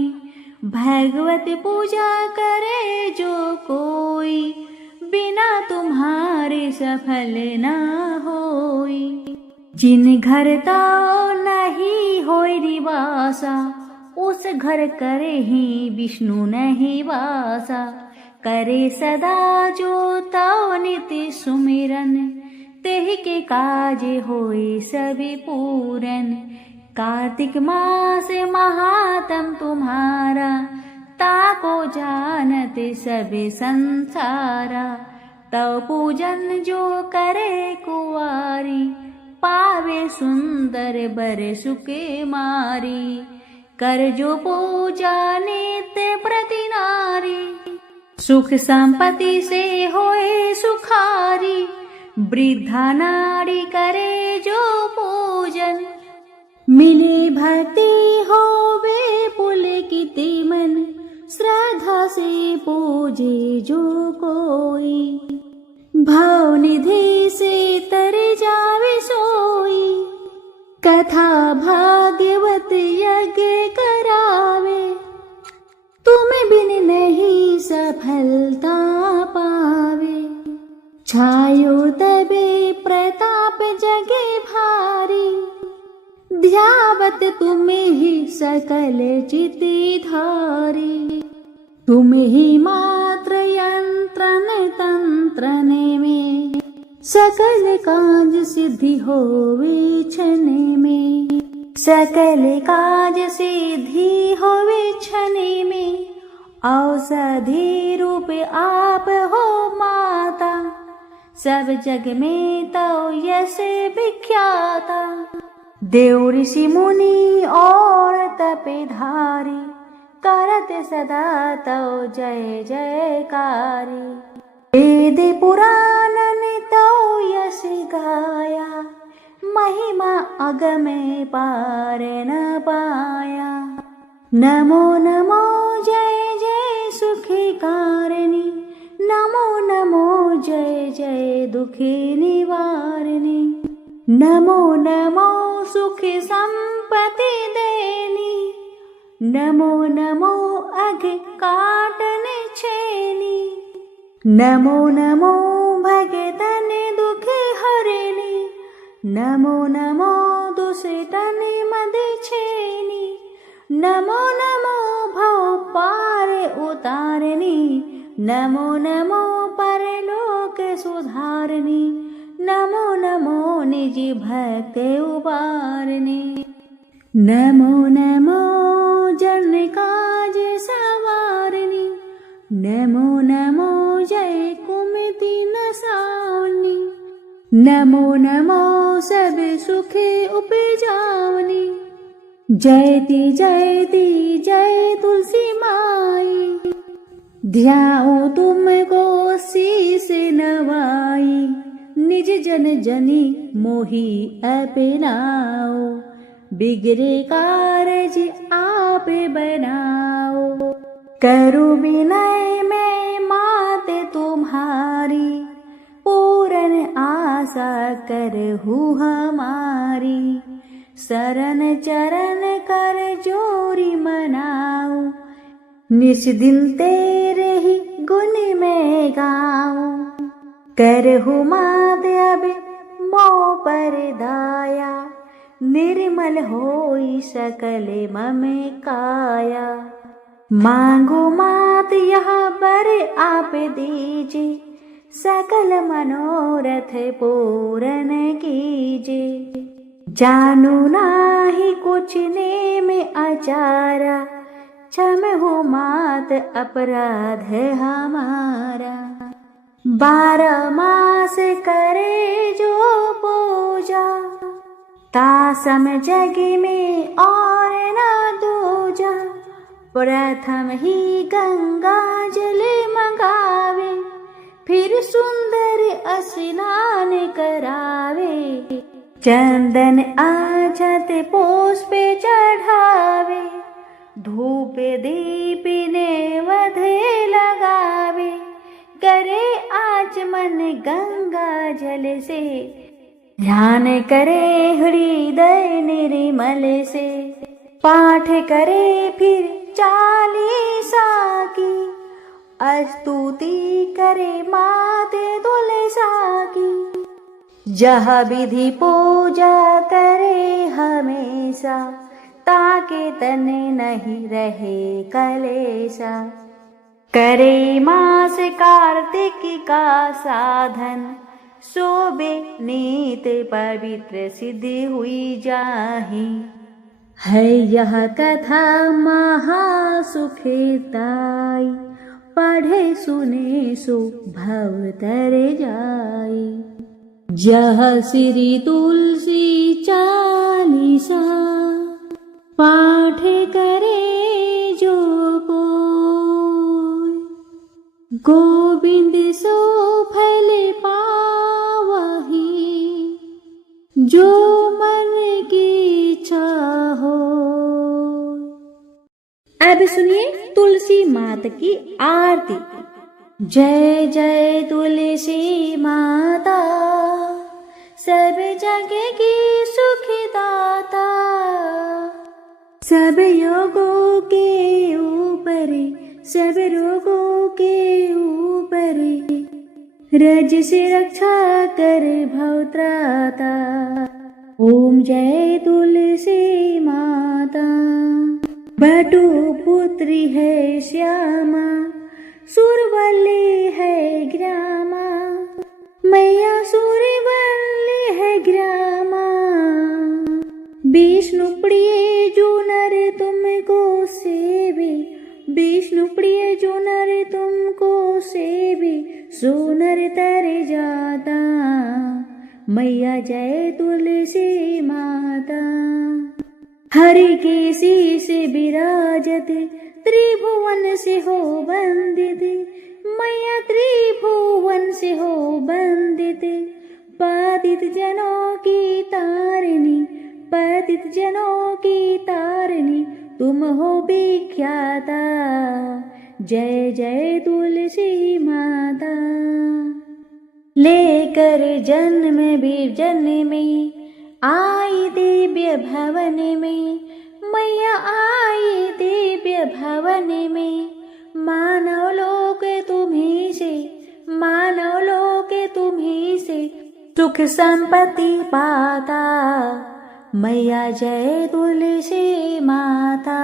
भगवत पूजा करे जो कोई, बिना तुम्हारे सफल न होई। जिन घर ताओ नहीं होई निवासा, उस घर करे ही विष्णु नहीं वासा। करे सदा जो ताओ नित्य सुमिरन, तेहि के काज होए सभी पूरन। कार्तिक मास महात्म तुम्हारा, ताको जानत सब संसारा। तव पूजन जो करे कुवारी, पावे सुंदर बर सुके मारी। कर जो पूजा नित्य प्रति नारी, सुख संपत्ति से होए सुखारी। वृद्धा नारी करे जो पूजन, मिले भक्ति होवे पुलकित मन। श्रद्धा से पूजे जो कोई, भाव निधि से तर जावे सोई। कथा भागवत यज्ञ करावे, तुम बिन नहीं सफलता पावे। छायो तबे प्रताप जगे भारी, ध्यावत तुम्हें ही सकल चिति धारी। तुम ही मात्र यंत्रन तंत्रन में, सकल काज सिद्धि होवे क्षण में। सकल काज सिद्धि होवे क्षण में, औषधि रूप आप हो माता। सब जग में तो यश विख्याता, देव ऋषि मुनि और तपेधारी। करत सदा तो जय जयकारी, वेद पुराणन तो यश गाया। महिमा अगम पार न पाया। नमो नमो जय जय सुखी कारिणी, नमो नमो जय जय दुखी निवारिणी। नमो नमो सुख संपत्ति देनी, नमो नमो अघ काटन छेनी। नमो नमो भगतन दुख हरनी, नमो नमो दुष्टन मद छेनी। नमो नमो भव पार उतारनी, नमो नमो परलोक सुधारनी। नमो नमो निज भक्त उबारनी, नमो नमो जन काज सवारनी। नमो नमो जय कुमति नसावनी, नमो नमो सब सुख उपजावनी। जयति जयति जय तुलसी माई, ध्याओ तुमको शीस नवाई। निज जन जनी मोहि अपनाओ, बिगड़े कारज आप बनाओ। करो विनय में माते तुम्हारी, पूरन आशा करहु हमारी। शरण चरण कर जोरी मनाओ, निस दिन तेरे ही गुण में गाऊं। करहु मात अब मोह पर दाया, निर्मल होई सकल मम काया। मांगो मात यहाँ पर आप दीजे, सकल मनोरथ पूरन कीजे। जानू नाही कुछ नेम आचारा, क्षम हो मात अपराध हमारा। 12 मास करे जो पूजा, तासम जग में और न दूजा। प्रथम ही गंगा जल मंगावे, फिर सुंदर स्नान करावे। चंदन आछत पुष्प चढ़ावे, धूप दीप नेवध लगावे। करे आज मन गंगा जल से, ध्यान करे हृदय निर्मल से, पाठ करे फिर चालीसा की, स्तुति करे माते तुलसा की। जह विधि पूजा करे हमेशा, ताके तने नहीं रहे कलेशा। करे मास कार्तिक का साधन, शोभे नीत पवित्र सिद्ध हुई जाहि। है यह कथा महासुखदाई, पढ़े सुने सो भव तर जाई। जह श्री तुलसी चालीसा, पाठ करे जो कोई, गोविंद सो फल पावही, जो मन की इच्छा हो। अब सुनिए तुलसी माता की आरती। जय जय तुलसी माता, सब जग की सुखदाता। सब योगों के ऊपर, सब रोगों के ऊपर, रज से रक्षा कर भवत्राता। ओम जय तुलसी माता। बटु पुत्री है श्यामा, सुरवल्ली है ग्रामा, मैया सुरवल्ली है ग्रामा। विष्णु प्रिय जो नर तुमको सेवे, विष्णु प्रिय जो नर तुमको सेवे, सो नर तर जाता। मैया जय तुलसी माता। हरि के शीश विराजत, त्रिभुवन से हो वंदित, मैया त्रिभुवन से हो वंदित। पतित जनों की तारिणी, पतित जनों की तारिणी, तुम हो विख्याता। जय जय तुलसी माता। लेकर जन्म विजन में, आई दिव्य भवन में, मैया आई दिव्य भवन में। मानव लोक तुम्हीं से, मानव लोक तुम्हीं से, सुख संपत्ति पाता। मैया जय तुलसी माता।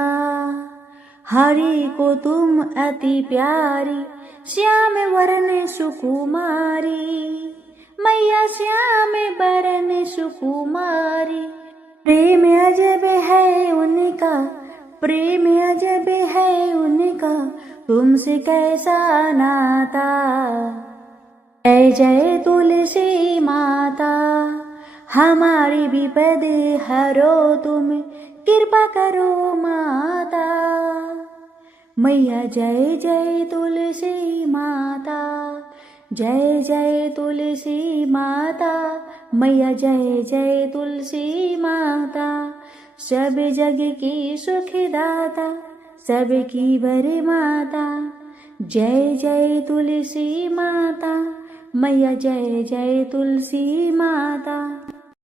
हरि को तुम अति प्यारी, श्याम वरन सुकुमारी। मैया श्याम वरन सुकुमारी। प्रेम अजब है उनका, प्रेम अजब है उनका, तुमसे कैसा नाता। ऐ जय तुलसी माता। हमारी विपद हरो तुम, कृपा करो माता। मैया जय जय तुलसी माता। जय जय तुलसी माता। मैया जय जय तुलसी माता। सब जग की सुखदाता, सबकी वर माता। जय जय तुलसी माता। मैया जय जय तुलसी माता।